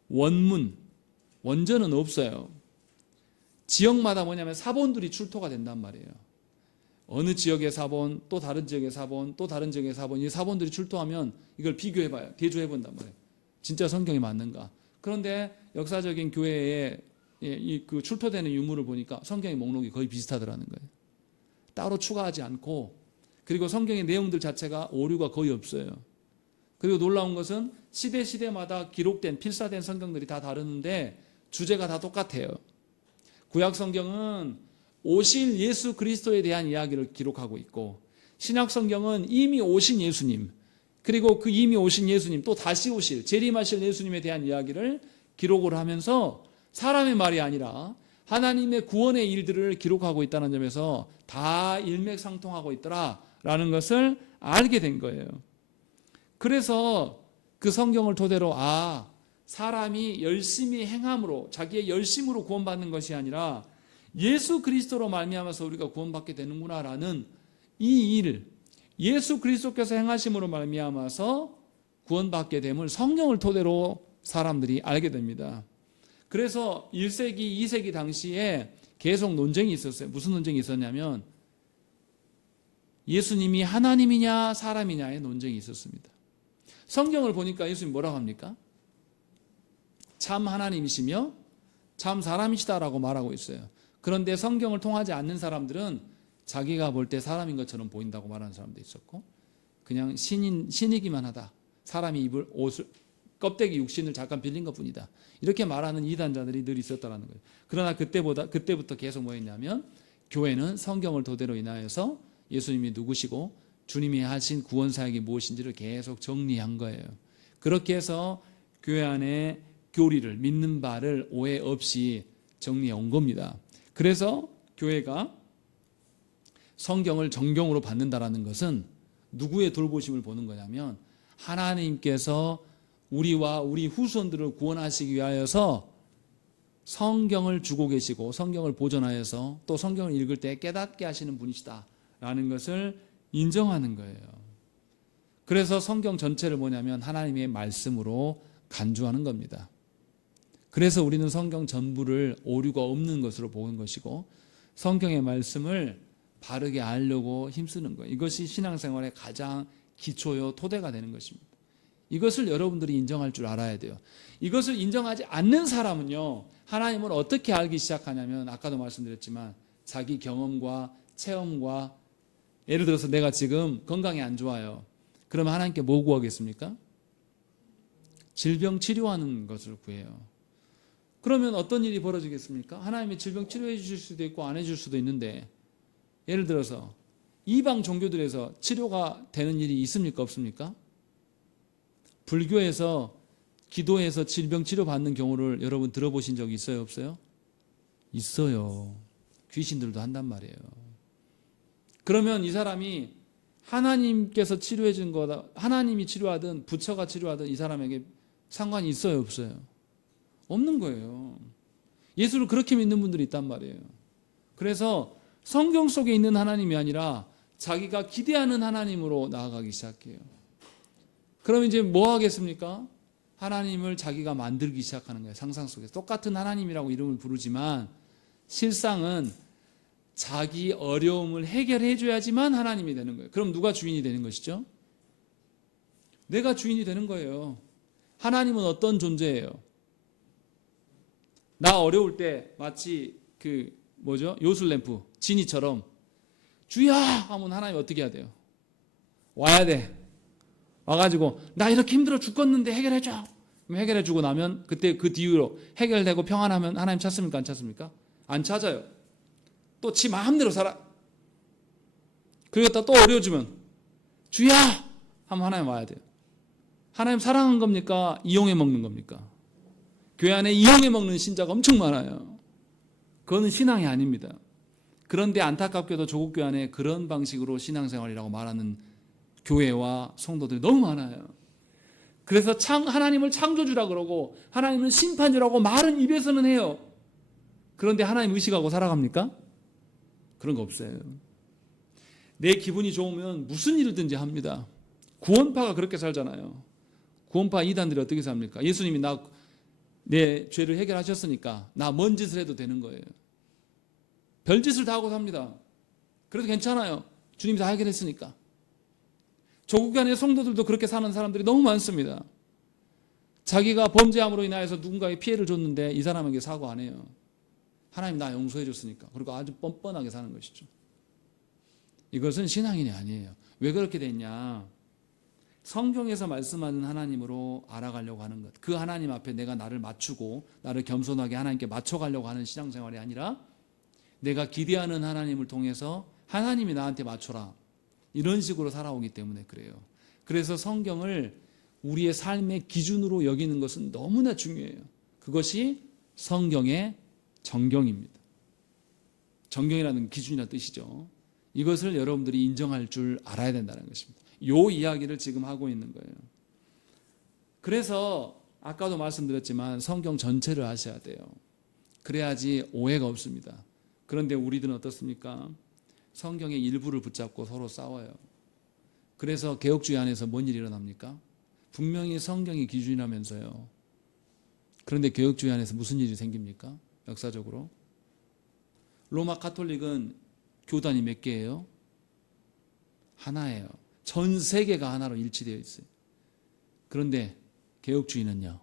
원전은 없어요. 지역마다 뭐냐면 사본들이 출토가 된단 말이에요. 어느 지역의 사본, 또 다른 지역의 사본, 또 다른 지역의 사본, 이 사본들이 출토하면 이걸 비교해봐요. 대조해본단 말이에요. 진짜 성경이 맞는가? 그런데 역사적인 교회에 그 출토되는 유물을 보니까 성경의 목록이 거의 비슷하더라는 거예요. 따로 추가하지 않고, 그리고 성경의 내용들 자체가 오류가 거의 없어요. 그리고 놀라운 것은 시대마다 기록된 필사된 성경들이 다 다르는데 주제가 다 똑같아요. 구약 성경은 오실 예수 그리스도에 대한 이야기를 기록하고 있고, 신약 성경은 이미 오신 예수님, 그리고 그 이미 오신 예수님, 또 다시 오실 재림하실 예수님에 대한 이야기를 기록을 하면서 사람의 말이 아니라 하나님의 구원의 일들을 기록하고 있다는 점에서 다 일맥상통하고 있더라라는 것을 알게 된 거예요. 그래서 그 성경을 토대로 사람이 열심히 행함으로, 자기의 열심으로 구원받는 것이 아니라 예수 그리스도로 말미암아서 우리가 구원받게 되는구나라는 이 일, 예수 그리스도께서 행하심으로 말미암아서 구원받게 됨을 성경을 토대로 사람들이 알게 됩니다. 그래서 1세기, 2세기 당시에 계속 논쟁이 있었어요. 무슨 논쟁이 있었냐면 예수님이 하나님이냐 사람이냐의 논쟁이 있었습니다. 성경을 보니까 예수님 뭐라고 합니까? 참 하나님이시며 참 사람이시다라고 말하고 있어요. 그런데 성경을 통하지 않는 사람들은 자기가 볼 때 사람인 것처럼 보인다고 말하는 사람도 있었고, 그냥 신이기만 하다, 사람이 입을 옷을, 껍데기 육신을 잠깐 빌린 것뿐이다, 이렇게 말하는 이단자들이 늘 있었다는 거예요. 그러나 그때부터 계속 뭐였냐면 교회는 성경을 토대로 인하여서 예수님이 누구시고 주님이 하신 구원 사역이 무엇인지를 계속 정리한 거예요. 그렇게 해서 교회 안에 교리를, 믿는 바를 오해 없이 정리해 온 겁니다. 그래서 교회가 성경을 정경으로 받는다라는 것은 누구의 돌보심을 보는 거냐면 하나님께서 우리와 우리 후손들을 구원하시기 위하여서 성경을 주고 계시고 성경을 보존하여서 또 성경을 읽을 때 깨닫게 하시는 분이시다라는 것을 인정하는 거예요. 그래서 성경 전체를 뭐냐면 하나님의 말씀으로 간주하는 겁니다. 그래서 우리는 성경 전부를 오류가 없는 것으로 보는 것이고 성경의 말씀을 바르게 알려고 힘쓰는 거예요. 이것이 신앙생활의 가장 기초요 토대가 되는 것입니다. 이것을 여러분들이 인정할 줄 알아야 돼요. 이것을 인정하지 않는 사람은요, 하나님을 어떻게 알기 시작하냐면 아까도 말씀드렸지만 자기 경험과 체험과, 예를 들어서 내가 지금 건강이 안 좋아요. 그러면 하나님께 뭐 구하겠습니까? 질병 치료하는 것을 구해요. 그러면 어떤 일이 벌어지겠습니까? 하나님이 질병 치료해 주실 수도 있고 안 해줄 수도 있는데, 예를 들어서 이방 종교들에서 치료가 되는 일이 있습니까? 없습니까? 불교에서 기도해서 질병 치료 받는 경우를 여러분 들어보신 적이 있어요? 없어요? 있어요. 귀신들도 한단 말이에요. 그러면 이 사람이 하나님께서 치료해 준 거다, 하나님이 치료하든 부처가 치료하든 이 사람에게 상관이 있어요? 없어요? 없는 거예요. 예수를 그렇게 믿는 분들이 있단 말이에요. 그래서 성경 속에 있는 하나님이 아니라 자기가 기대하는 하나님으로 나아가기 시작해요. 그럼 이제 뭐 하겠습니까? 하나님을 자기가 만들기 시작하는 거예요. 상상 속에서. 똑같은 하나님이라고 이름을 부르지만 실상은 자기 어려움을 해결해 줘야지만 하나님이 되는 거예요. 그럼 누가 주인이 되는 것이죠? 내가 주인이 되는 거예요. 하나님은 어떤 존재예요? 나 어려울 때 마치 요술램프 지니처럼 주야 하면 하나님 어떻게 해야 돼요? 와야 돼. 와가지고 나 이렇게 힘들어 죽겠는데 해결해줘. 해결해 주고 나면 그때 그 뒤로 해결되고 평안하면 하나님 찾습니까? 안 찾습니까? 안 찾아요. 또 지 마음대로 살아. 그리고 또 어려워지면 주야 하면 하나님 와야 돼요. 하나님 사랑한 겁니까? 이용해 먹는 겁니까? 교회 안에 이용해 먹는 신자가 엄청 많아요. 그거는 신앙이 아닙니다. 그런데 안타깝게도 조국 교회 안에 그런 방식으로 신앙생활이라고 말하는 교회와 성도들이 너무 많아요. 그래서 하나님을 창조주라 그러고 하나님은 심판주라고 말은 입에서는 해요. 그런데 하나님 의식하고 살아갑니까? 그런 거 없어요. 내 기분이 좋으면 무슨 일이든지 합니다. 구원파가 그렇게 살잖아요. 구원파 이단들이 어떻게 삽니까? 예수님이 내 죄를 해결하셨으니까 나 뭔 짓을 해도 되는 거예요. 별짓을 다 하고 삽니다. 그래도 괜찮아요. 주님이 다 해결했으니까. 조국 안의 성도들도 그렇게 사는 사람들이 너무 많습니다. 자기가 범죄함으로 인하여서 누군가에게 피해를 줬는데 이 사람에게 사과 안 해요. 하나님 나 용서해 줬으니까. 그리고 아주 뻔뻔하게 사는 것이죠. 이것은 신앙인이 아니에요. 왜 그렇게 됐냐? 성경에서 말씀하는 하나님으로 알아가려고 하는 것. 그 하나님 앞에 내가 나를 맞추고 나를 겸손하게 하나님께 맞춰가려고 하는 신앙생활이 아니라 내가 기대하는 하나님을 통해서 하나님이 나한테 맞춰라. 이런 식으로 살아오기 때문에 그래요. 그래서 성경을 우리의 삶의 기준으로 여기는 것은 너무나 중요해요. 그것이 성경의 정경입니다. 정경이라는 기준이라는 뜻이죠. 이것을 여러분들이 인정할 줄 알아야 된다는 것입니다. 요 이야기를 지금 하고 있는 거예요. 그래서 아까도 말씀드렸지만 성경 전체를 아셔야 돼요. 그래야지 오해가 없습니다. 그런데 우리들은 어떻습니까? 성경의 일부를 붙잡고 서로 싸워요. 그래서 개혁주의 안에서 뭔 일이 일어납니까? 분명히 성경이 기준이라면서요. 그런데 개혁주의 안에서 무슨 일이 생깁니까? 역사적으로 로마 가톨릭은 교단이 몇 개예요? 하나예요. 전 세계가 하나로 일치되어 있어요. 그런데 개혁주의는요?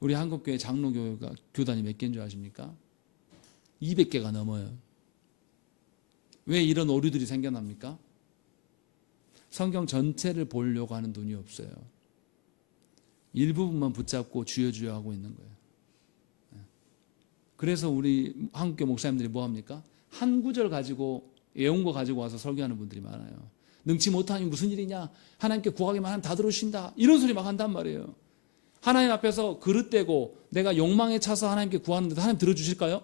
우리 한국교회 장로교회가 교단이 몇 개인 줄 아십니까? 200개가 넘어요. 왜 이런 오류들이 생겨납니까? 성경 전체를 보려고 하는 눈이 없어요. 일부분만 붙잡고 주여주여 하고 있는 거예요. 그래서 우리 한국교회 목사님들이 뭐 합니까? 한 구절 가지고 외운 거 가지고 와서 설교하는 분들이 많아요. 능치 못하니 무슨 일이냐? 하나님께 구하기만 하면 다 들어주신다. 이런 소리 막 한단 말이에요. 하나님 앞에서 그릇대고 내가 욕망에 차서 하나님께 구하는데도 하나님 들어주실까요?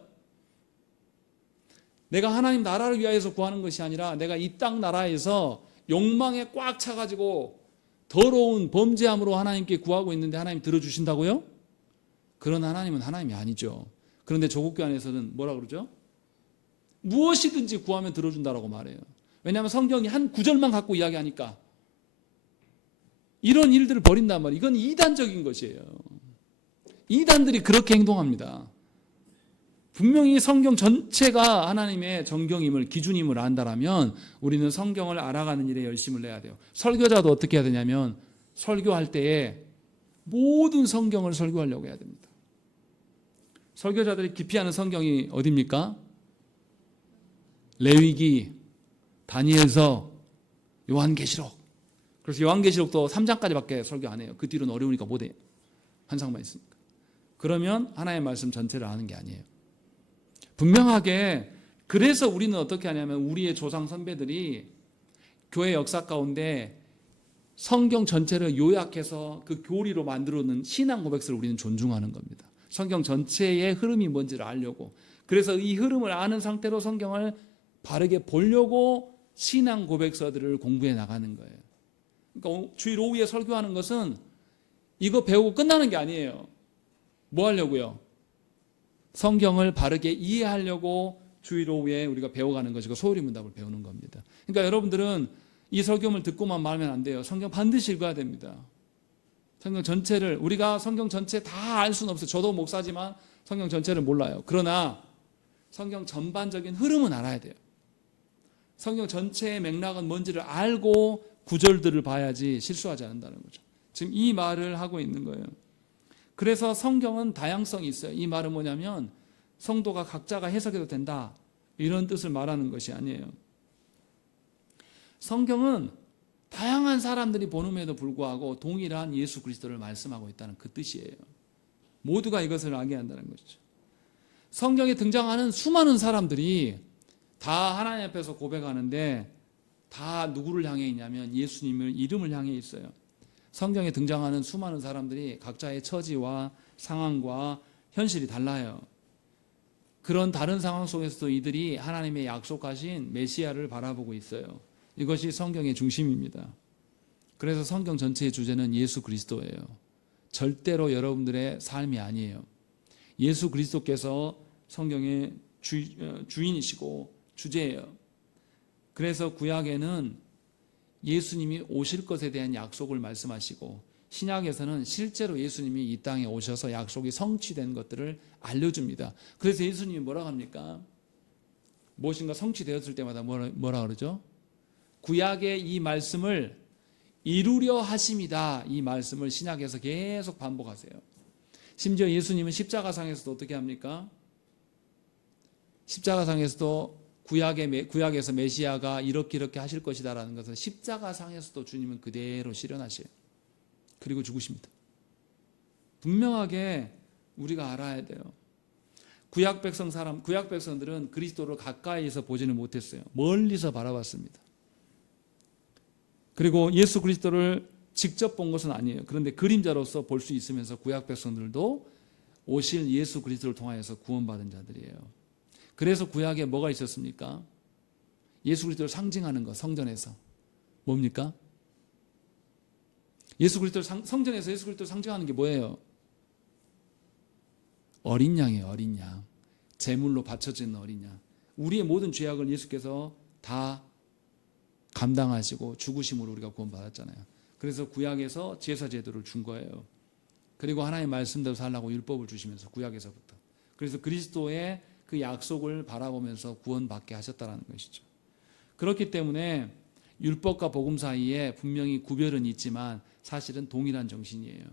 내가 하나님 나라를 위하여서 구하는 것이 아니라 내가 이 땅 나라에서 욕망에 꽉 차가지고 더러운 범죄함으로 하나님께 구하고 있는데 하나님 들어주신다고요? 그런 하나님은 하나님이 아니죠. 그런데 조국교회 안에서는 뭐라 그러죠? 무엇이든지 구하면 들어준다라고 말해요. 왜냐하면 성경이 한 구절만 갖고 이야기하니까 이런 일들을 벌인단 말이에요. 이건 이단적인 것이에요. 이단들이 그렇게 행동합니다. 분명히 성경 전체가 하나님의 정경임을, 기준임을 안다라면 우리는 성경을 알아가는 일에 열심을 내야 돼요. 설교자도 어떻게 해야 되냐면 설교할 때에 모든 성경을 설교하려고 해야 됩니다. 설교자들이 기피하는 성경이 어디입니까? 레위기, 다니엘서, 요한계시록. 그래서 요한계시록도 3장까지밖에 설교 안 해요. 그 뒤로는 어려우니까 못해요. 한 장만 있으니까. 그러면 하나님의 말씀 전체를 아는 게 아니에요. 분명하게 그래서 우리는 어떻게 하냐면 우리의 조상 선배들이 교회 역사 가운데 성경 전체를 요약해서 그 교리로 만들어놓은 신앙 고백서를 우리는 존중하는 겁니다. 성경 전체의 흐름이 뭔지를 알려고. 그래서 이 흐름을 아는 상태로 성경을 바르게 보려고 신앙 고백서들을 공부해 나가는 거예요. 그러니까 주일 오후에 설교하는 것은 이거 배우고 끝나는 게 아니에요. 뭐 하려고요? 성경을 바르게 이해하려고 주일 오후에 우리가 배워가는 것이고 소요리 문답을 배우는 겁니다. 그러니까 여러분들은 이 설교를 듣고만 말하면 안 돼요. 성경 반드시 읽어야 됩니다. 성경 전체를, 우리가 성경 전체 다 알 수는 없어요. 저도 목사지만 성경 전체를 몰라요. 그러나 성경 전반적인 흐름은 알아야 돼요. 성경 전체의 맥락은 뭔지를 알고 구절들을 봐야지 실수하지 않는다는 거죠. 지금 이 말을 하고 있는 거예요. 그래서 성경은 다양성이 있어요. 이 말은 뭐냐면 성도가 각자가 해석해도 된다, 이런 뜻을 말하는 것이 아니에요. 성경은 다양한 사람들이 보는에도 불구하고 동일한 예수 그리스도를 말씀하고 있다는 그 뜻이에요. 모두가 이것을 알게 한다는 것이죠. 성경에 등장하는 수많은 사람들이 다 하나님 앞에서 고백하는데 다 누구를 향해 있냐면 예수님을 이름을 향해 있어요. 성경에 등장하는 수많은 사람들이 각자의 처지와 상황과 현실이 달라요. 그런 다른 상황 속에서도 이들이 하나님의 약속하신 메시아를 바라보고 있어요. 이것이 성경의 중심입니다. 그래서 성경 전체의 주제는 예수 그리스도예요. 절대로 여러분들의 삶이 아니에요. 예수 그리스도께서 성경의 주인이시고 주제예요. 그래서 구약에는 예수님이 오실 것에 대한 약속을 말씀하시고 신약에서는 실제로 예수님이 이 땅에 오셔서 약속이 성취된 것들을 알려줍니다. 그래서 예수님이 뭐라고 합니까? 무엇인가 성취되었을 때마다 뭐라 그러죠? 구약의 이 말씀을 이루려 하심이다. 이 말씀을 신약에서 계속 반복하세요. 심지어 예수님은 십자가상에서도 어떻게 합니까? 십자가상에서도 구약에서 메시아가 이렇게 하실 것이다라는 것을 십자가상에서도 주님은 그대로 실현하셔요. 그리고 죽으십니다. 분명하게 우리가 알아야 돼요. 구약 백성들은 그리스도를 가까이에서 보지는 못했어요. 멀리서 바라봤습니다. 그리고 예수 그리스도를 직접 본 것은 아니에요. 그런데 그림자로서 볼 수 있으면서 구약 백성들도 오실 예수 그리스도를 통하여서 구원받은 자들이에요. 그래서 구약에 뭐가 있었습니까? 예수 그리스도를 상징하는 것, 성전에서. 뭡니까? 성전에서 예수 그리스도를 상징하는 게 뭐예요? 어린 양이에요. 어린 양. 제물로 바쳐지는 어린 양. 우리의 모든 죄악을 예수께서 다 감당하시고 죽으심으로 우리가 구원받았잖아요. 그래서 구약에서 제사 제도를 준 거예요. 그리고 하나님의 말씀대로 살라고 율법을 주시면서 구약에서부터. 그래서 그리스도의 그 약속을 바라보면서 구원받게 하셨다는 것이죠. 그렇기 때문에 율법과 복음 사이에 분명히 구별은 있지만 사실은 동일한 정신이에요.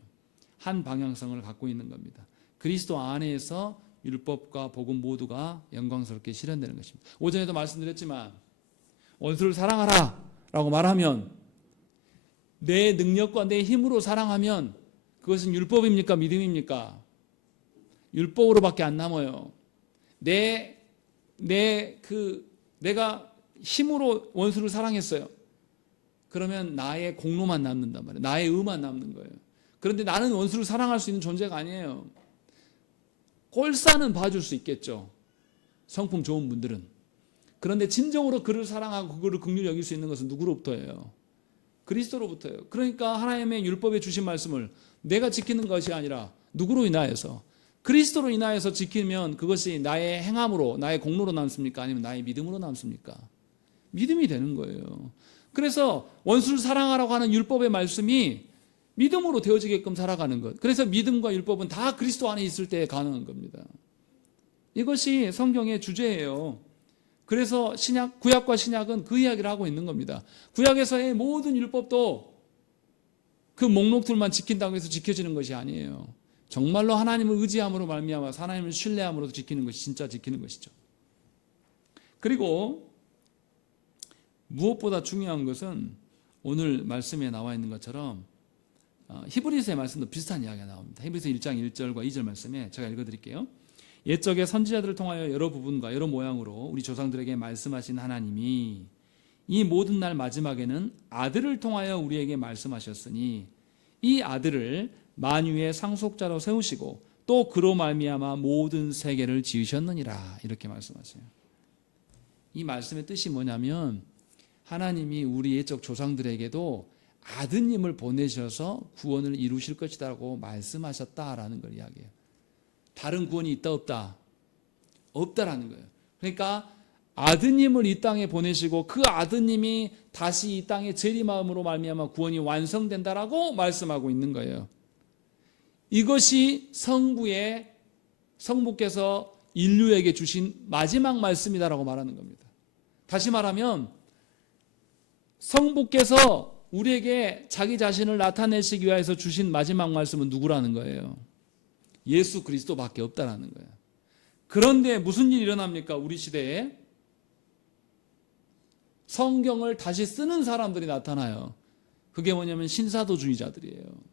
한 방향성을 갖고 있는 겁니다. 그리스도 안에서 율법과 복음 모두가 영광스럽게 실현되는 것입니다. 오전에도 말씀드렸지만 원수를 사랑하라 라고 말하면 내 능력과 내 힘으로 사랑하면 그것은 율법입니까? 믿음입니까? 율법으로밖에 안 남아요. 내가 힘으로 원수를 사랑했어요. 그러면 나의 공로만 남는단 말이에요. 나의 의만 남는 거예요. 그런데 나는 원수를 사랑할 수 있는 존재가 아니에요. 꼴싸는 봐줄 수 있겠죠. 성품 좋은 분들은. 그런데 진정으로 그를 사랑하고 그를 긍휼히 여길 수 있는 것은 누구로부터예요? 그리스도로부터예요. 그러니까 하나님의 율법에 주신 말씀을 내가 지키는 것이 아니라 누구로 인하여서? 그리스도로 인하여서 지키면 그것이 나의 행함으로, 나의 공로로 남습니까? 아니면 나의 믿음으로 남습니까? 믿음이 되는 거예요. 그래서 원수를 사랑하라고 하는 율법의 말씀이 믿음으로 되어지게끔 살아가는 것. 그래서 믿음과 율법은 다 그리스도 안에 있을 때 가능한 겁니다. 이것이 성경의 주제예요. 그래서 구약과 신약은 그 이야기를 하고 있는 겁니다. 구약에서의 모든 율법도 그 목록들만 지킨다고 해서 지켜지는 것이 아니에요. 정말로 하나님을 의지함으로 말미암아 하나님을 신뢰함으로 지키는 것이 진짜 지키는 것이죠. 그리고 무엇보다 중요한 것은 오늘 말씀에 나와 있는 것처럼 히브리서의 말씀도 비슷한 이야기가 나옵니다. 히브리서 1장 1절과 2절 말씀에 제가 읽어드릴게요. 옛적에 선지자들을 통하여 여러 부분과 여러 모양으로 우리 조상들에게 말씀하신 하나님이 이 모든 날 마지막에는 아들을 통하여 우리에게 말씀하셨으니 이 아들을 만유의 상속자로 세우시고 또 그로 말미암아 모든 세계를 지으셨느니라 이렇게 말씀하세요. 이 말씀의 뜻이 뭐냐면 하나님이 우리 옛적 조상들에게도 아드님을 보내셔서 구원을 이루실 것이라고 말씀하셨다라는 걸 이야기해요. 다른 구원이 있다 없다? 없다라는 거예요. 그러니까 아드님을 이 땅에 보내시고 그 아드님이 다시 이 땅에 재림함으로 말미암아 구원이 완성된다라고 말씀하고 있는 거예요. 이것이 성부께서 인류에게 주신 마지막 말씀이다라고 말하는 겁니다. 다시 말하면 성부께서 우리에게 자기 자신을 나타내시기 위해서 주신 마지막 말씀은 누구라는 거예요? 예수 그리스도밖에 없다라는 거예요. 그런데 무슨 일이 일어납니까? 우리 시대에 성경을 다시 쓰는 사람들이 나타나요. 그게 뭐냐면 신사도주의자들이에요.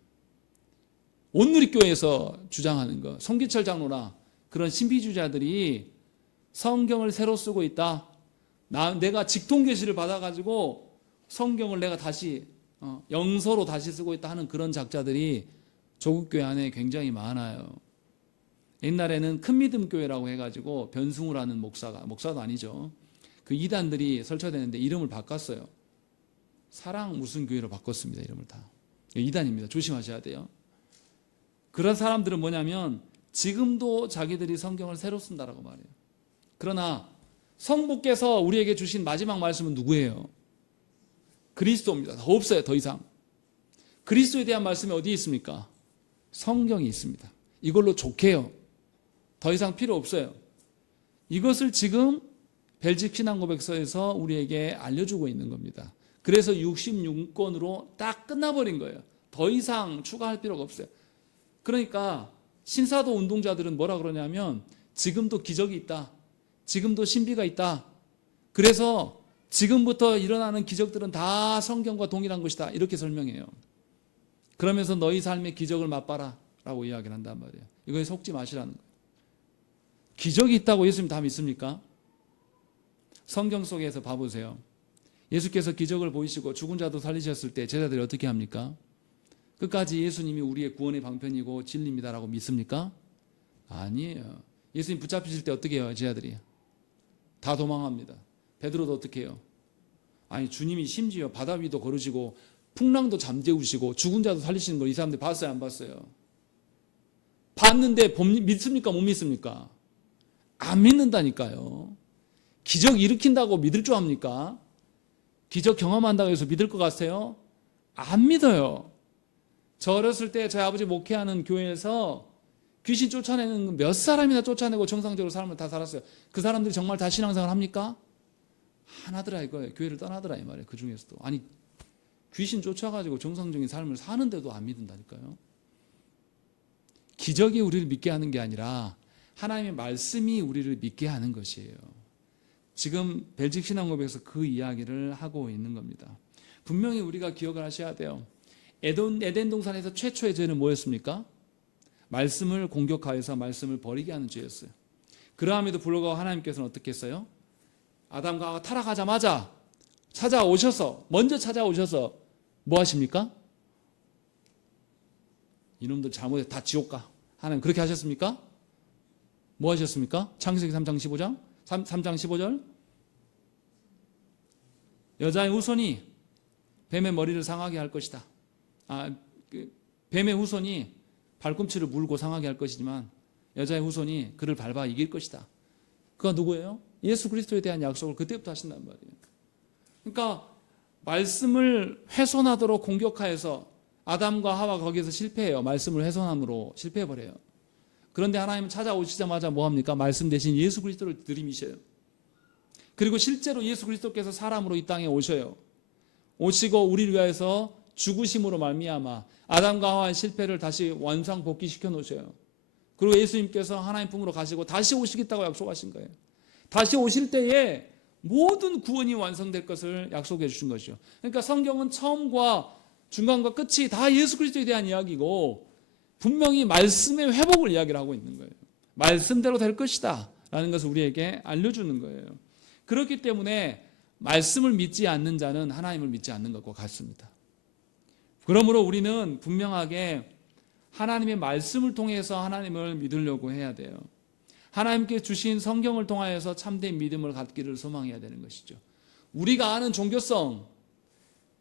온누리교회에서 주장하는 거, 송기철 장로나 그런 신비주의자들이 성경을 새로 쓰고 있다. 내가 직통계시를 받아가지고 성경을 내가 다시 영서로 다시 쓰고 있다 하는 그런 작자들이 조국교회 안에 굉장히 많아요. 옛날에는 큰믿음교회라고 해가지고 변승우라는 목사도 아니죠. 그 이단들이 설쳐되는데 이름을 바꿨어요. 사랑 무슨 교회로 바꿨습니다. 이름을 다. 이단입니다. 조심하셔야 돼요. 그런 사람들은 뭐냐면 지금도 자기들이 성경을 새로 쓴다라고 말해요. 그러나 성부께서 우리에게 주신 마지막 말씀은 누구예요? 그리스도입니다. 더 없어요. 더 이상. 그리스도에 대한 말씀이 어디에 있습니까? 성경이 있습니다. 이걸로 족해요. 더 이상 필요 없어요. 이것을 지금 벨직 신앙고백서에서 우리에게 알려주고 있는 겁니다. 그래서 66권으로 딱 끝나버린 거예요. 더 이상 추가할 필요가 없어요. 그러니까 신사도 운동자들은 뭐라 그러냐면 지금도 기적이 있다. 지금도 신비가 있다. 그래서 지금부터 일어나는 기적들은 다 성경과 동일한 것이다. 이렇게 설명해요. 그러면서 너희 삶의 기적을 맛봐라 라고 이야기를 한단 말이에요. 이거에 속지 마시라는 거예요. 기적이 있다고 예수님 다 믿습니까? 성경 속에서 봐보세요. 예수께서 기적을 보이시고 죽은 자도 살리셨을 때 제자들이 어떻게 합니까? 끝까지 예수님이 우리의 구원의 방편이고 진리입니다라고 믿습니까? 아니에요. 예수님 붙잡히실 때 어떻게 해요? 제자들이 다 도망합니다. 베드로도 어떻게 해요? 아니 주님이 심지어 바다 위도 걸으시고 풍랑도 잠재우시고 죽은 자도 살리시는 걸 이 사람들 봤어요? 안 봤어요? 봤는데 믿습니까? 못 믿습니까? 안 믿는다니까요. 기적 일으킨다고 믿을 줄 압니까? 기적 경험한다고 해서 믿을 것 같아요? 안 믿어요. 저 어렸을 때 저희 아버지 목회하는 교회에서 귀신 쫓아내는 몇 사람이나 쫓아내고 정상적으로 삶을 다 살았어요. 그 사람들이 정말 다 신앙생활 합니까? 하나더라 이거예요. 교회를 떠나더라 이 말이에요. 그 중에서도. 아니 귀신 쫓아가지고 정상적인 삶을 사는데도 안 믿는다니까요. 기적이 우리를 믿게 하는 게 아니라 하나님의 말씀이 우리를 믿게 하는 것이에요. 지금 벨직 신앙고백에서 그 이야기를 하고 있는 겁니다. 분명히 우리가 기억을 하셔야 돼요. 에덴 동산에서 최초의 죄는 뭐였습니까? 말씀을 공격하여서 말씀을 버리게 하는 죄였어요. 그러함에도 불구하고 하나님께서는 어떻게 했어요? 아담과 하와가 타락하자마자 먼저 찾아오셔서 뭐 하십니까? 이놈들 잘못해 다 지옥 가. 하나님 그렇게 하셨습니까? 뭐 하셨습니까? 창세기 3장 15절 여자의 후손이 뱀의 머리를 상하게 할 것이다. 뱀의 후손이 발꿈치를 물고 상하게 할 것이지만 여자의 후손이 그를 밟아 이길 것이다. 그가 누구예요? 예수 그리스도에 대한 약속을 그때부터 하신단 말이에요. 그러니까 말씀을 훼손하도록 공격하여서 아담과 하와 거기서 실패해요. 말씀을 훼손함으로 실패해버려요. 그런데 하나님은 찾아오시자마자 뭐합니까? 말씀 대신 예수 그리스도를 들이미셔요. 그리고 실제로 예수 그리스도께서 사람으로 이 땅에 오셔요. 오시고 우리를 위해서 죽으심으로 말미암아 아담과 하와의 실패를 다시 원상복귀시켜 놓으셔요. 그리고 예수님께서 하나님 품으로 가시고 다시 오시겠다고 약속하신 거예요. 다시 오실 때에 모든 구원이 완성될 것을 약속해 주신 것이죠. 그러니까 성경은 처음과 중간과 끝이 다 예수 그리스도에 대한 이야기고 분명히 말씀의 회복을 이야기를 하고 있는 거예요. 말씀대로 될 것이다 라는 것을 우리에게 알려주는 거예요. 그렇기 때문에 말씀을 믿지 않는 자는 하나님을 믿지 않는 것과 같습니다. 그러므로 우리는 분명하게 하나님의 말씀을 통해서 하나님을 믿으려고 해야 돼요. 하나님께 주신 성경을 통하여서 참된 믿음을 갖기를 소망해야 되는 것이죠. 우리가 아는 종교성,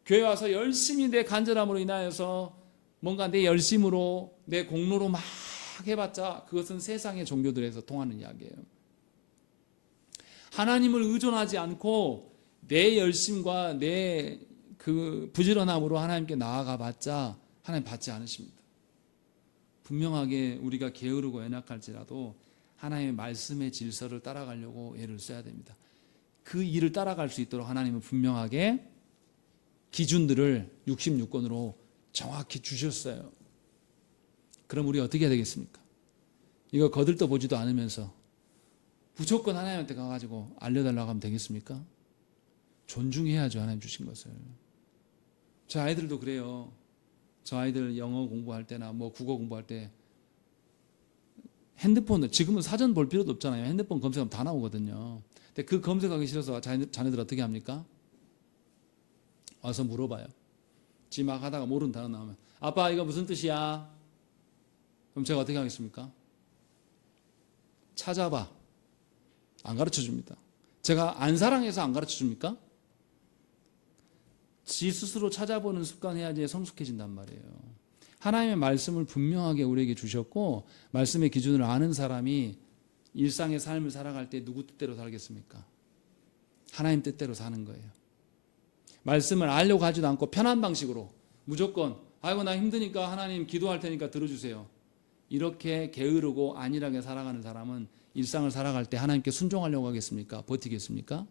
교회 와서 열심히 내 간절함으로 인하여서 뭔가 내 열심으로 내 공로로 막 해봤자 그것은 세상의 종교들에서 통하는 이야기예요. 하나님을 의존하지 않고 내 열심과 내 그 부지런함으로 하나님께 나아가봤자 하나님 받지 않으십니다. 분명하게 우리가 게으르고 연약할지라도 하나님의 말씀의 질서를 따라가려고 애를 써야 됩니다. 그 일을 따라갈 수 있도록 하나님은 분명하게 기준들을 66권으로 정확히 주셨어요. 그럼 우리 어떻게 해야 되겠습니까? 이거 거들떠 보지도 않으면서 무조건 하나님한테 가가지고 알려달라고 하면 되겠습니까? 존중해야죠, 하나님 주신 것을. 저 아이들도 그래요. 저 아이들 영어 공부할 때나 뭐 국어 공부할 때 핸드폰을, 지금은 사전 볼 필요도 없잖아요. 핸드폰 검색하면 다 나오거든요. 근데 그 검색하기 싫어서 자녀들 어떻게 합니까? 와서 물어봐요. 지 막 하다가 모르는 단어 나오면 아빠 이거 무슨 뜻이야? 그럼 제가 어떻게 하겠습니까? 찾아봐. 안 가르쳐 줍니다. 제가 안 사랑해서 안 가르쳐 줍니까? 지 스스로 찾아보는 습관 해야지 성숙해진단 말이에요. 하나님의 말씀을 분명하게 우리에게 주셨고 말씀의 기준을 아는 사람이 일상의 삶을 살아갈 때 누구 뜻대로 살겠습니까? 하나님 뜻대로 사는 거예요. 말씀을 알려고 하지도 않고 편한 방식으로 무조건 아이고 나 힘드니까 하나님 기도할 테니까 들어주세요. 이렇게 게으르고 안일하게 살아가는 사람은 일상을 살아갈 때 하나님께 순종하려고 하겠습니까? 버티겠습니까?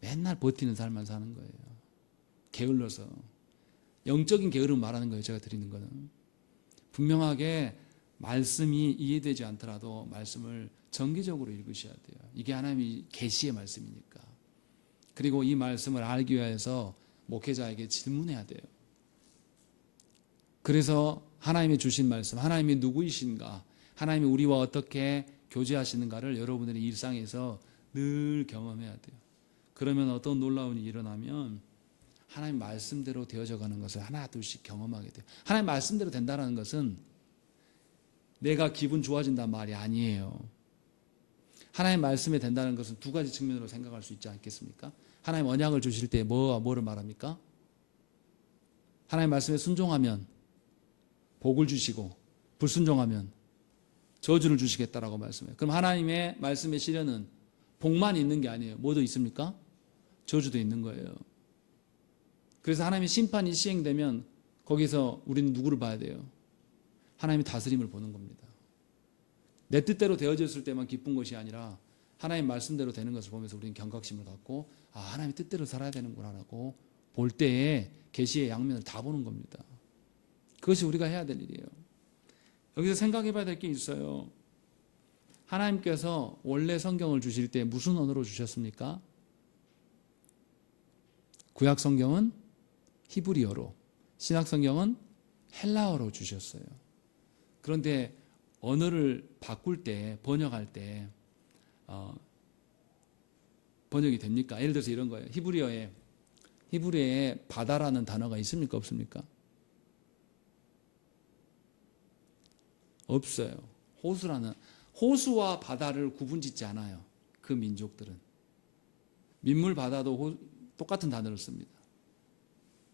맨날 버티는 삶만 사는 거예요. 게을러서. 영적인 게으름 말하는 거예요. 제가 드리는 거는. 분명하게 말씀이 이해되지 않더라도 말씀을 정기적으로 읽으셔야 돼요. 이게 하나님의 계시의 말씀이니까. 그리고 이 말씀을 알기 위해서 목회자에게 질문해야 돼요. 그래서 하나님이 주신 말씀, 하나님이 누구이신가, 하나님이 우리와 어떻게 교제하시는가를 여러분들의 일상에서 늘 경험해야 돼요. 그러면 어떤 놀라운 일이 일어나면 하나님 말씀대로 되어져 가는 것을 하나 둘씩 경험하게 돼요. 하나님 말씀대로 된다는 것은 내가 기분 좋아진단 말이 아니에요. 하나님 말씀에 된다는 것은 두 가지 측면으로 생각할 수 있지 않겠습니까? 하나님 언약을 주실 때 뭐와 뭐를 말합니까? 하나님 말씀에 순종하면 복을 주시고 불순종하면 저주를 주시겠다라고 말씀해요. 그럼 하나님의 말씀의 실현은 복만 있는 게 아니에요. 뭐도 있습니까? 저주도 있는 거예요. 그래서 하나님의 심판이 시행되면 거기서 우리는 누구를 봐야 돼요? 하나님의 다스림을 보는 겁니다. 내 뜻대로 되어졌을 때만 기쁜 것이 아니라 하나님 말씀대로 되는 것을 보면서 우리는 경각심을 갖고 아 하나님의 뜻대로 살아야 되는구나라고 볼 때에 계시의 양면을 다 보는 겁니다. 그것이 우리가 해야 될 일이에요. 여기서 생각해 봐야 될 게 있어요. 하나님께서 원래 성경을 주실 때 무슨 언어로 주셨습니까? 구약 성경은 히브리어로, 신약 성경은 헬라어로 주셨어요. 그런데 언어를 바꿀 때, 번역할 때 번역이 됩니까? 예를 들어서 이런 거예요. 히브리어에 바다라는 단어가 있습니까? 없습니까? 없어요. 호수와 바다를 구분짓지 않아요. 그 민족들은. 민물 바다도 똑같은 단어를 씁니다.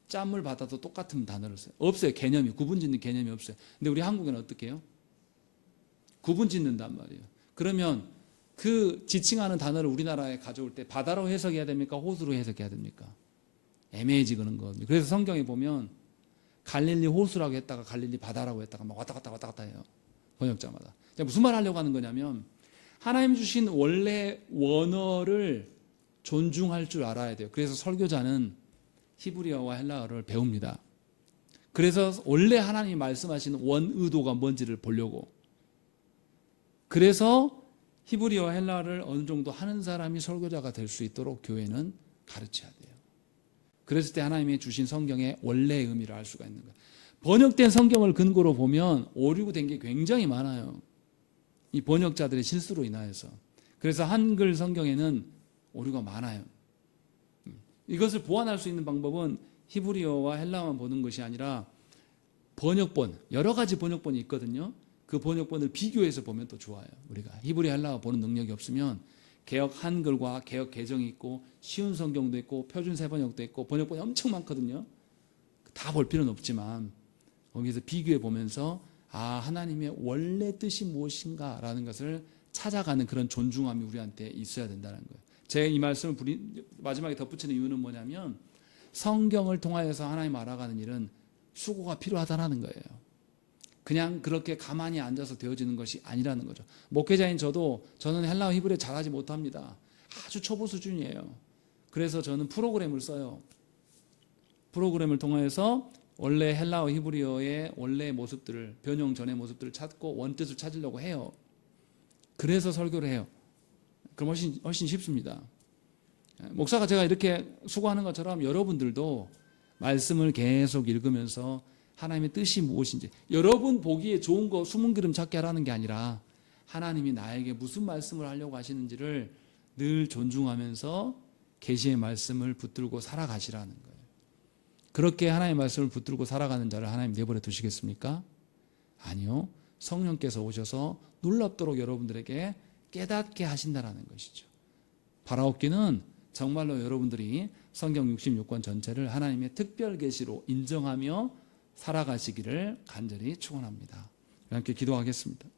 짠물 바다도 똑같은 단어를 써요. 없어요. 개념이. 구분짓는 개념이 없어요. 근데 우리 한국에는 어떻게 해요? 구분짓는단 말이에요. 그러면 그 지칭하는 단어를 우리나라에 가져올 때 바다로 해석해야 됩니까? 호수로 해석해야 됩니까? 애매해지는 거거든요. 그래서 성경에 보면 갈릴리 호수라고 했다가 갈릴리 바다라고 했다가 막 왔다 갔다 해요. 번역자마다. 무슨 말 하려고 하는 거냐면 하나님 주신 원래 원어를 존중할 줄 알아야 돼요. 그래서 설교자는 히브리어와 헬라어를 배웁니다. 그래서 원래 하나님이 말씀하시는 원의도가 뭔지를 보려고. 그래서 히브리어와 헬라어를 어느 정도 하는 사람이 설교자가 될 수 있도록 교회는 가르쳐야 돼요. 그랬을 때 하나님이 주신 성경의 원래의 의미를 알 수가 있는 거예요. 번역된 성경을 근거로 보면 오류가 된 게 굉장히 많아요. 이 번역자들의 실수로 인하여서. 그래서 한글 성경에는 오류가 많아요. 이것을 보완할 수 있는 방법은 히브리어와 헬라어만 보는 것이 아니라 번역본, 여러 가지 번역본이 있거든요. 그 번역본을 비교해서 보면 또 좋아요. 우리가 히브리어 헬라어 보는 능력이 없으면 개역 한글과 개역 개정이 있고 쉬운 성경도 있고 표준 세번역도 있고 번역본이 엄청 많거든요. 다 볼 필요는 없지만 거기서 비교해 보면서 하나님의 원래 뜻이 무엇인가라는 것을 찾아가는 그런 존중함이 우리한테 있어야 된다는 거예요. 제가 이 말씀을 마지막에 덧붙이는 이유는 뭐냐면 성경을 통하여서 하나님 알아가는 일은 수고가 필요하다는 거예요. 그냥 그렇게 가만히 앉아서 되어지는 것이 아니라는 거죠. 목회자인 저는 헬라어 히브리어 잘하지 못합니다. 아주 초보 수준이에요. 그래서 저는 프로그램을 써요. 프로그램을 통해서 원래 헬라어 히브리어의 원래의 모습들을, 변형 전의 모습들을 찾고 원뜻을 찾으려고 해요. 그래서 설교를 해요. 그럼 훨씬 쉽습니다. 목사가 제가 이렇게 수고하는 것처럼 여러분들도 말씀을 계속 읽으면서 하나님의 뜻이 무엇인지, 여러분 보기에 좋은 거 숨은 그림 찾게 하라는 게 아니라 하나님이 나에게 무슨 말씀을 하려고 하시는지를 늘 존중하면서 계시의 말씀을 붙들고 살아가시라는 거예요. 그렇게 하나님의 말씀을 붙들고 살아가는 자를 하나님 내버려 두시겠습니까? 아니요. 성령께서 오셔서 놀랍도록 여러분들에게 깨닫게 하신다라는 것이죠. 바라옵기는 정말로 여러분들이 성경 66권 전체를 하나님의 특별 계시로 인정하며 살아가시기를 간절히 축원합니다. 함께 기도하겠습니다.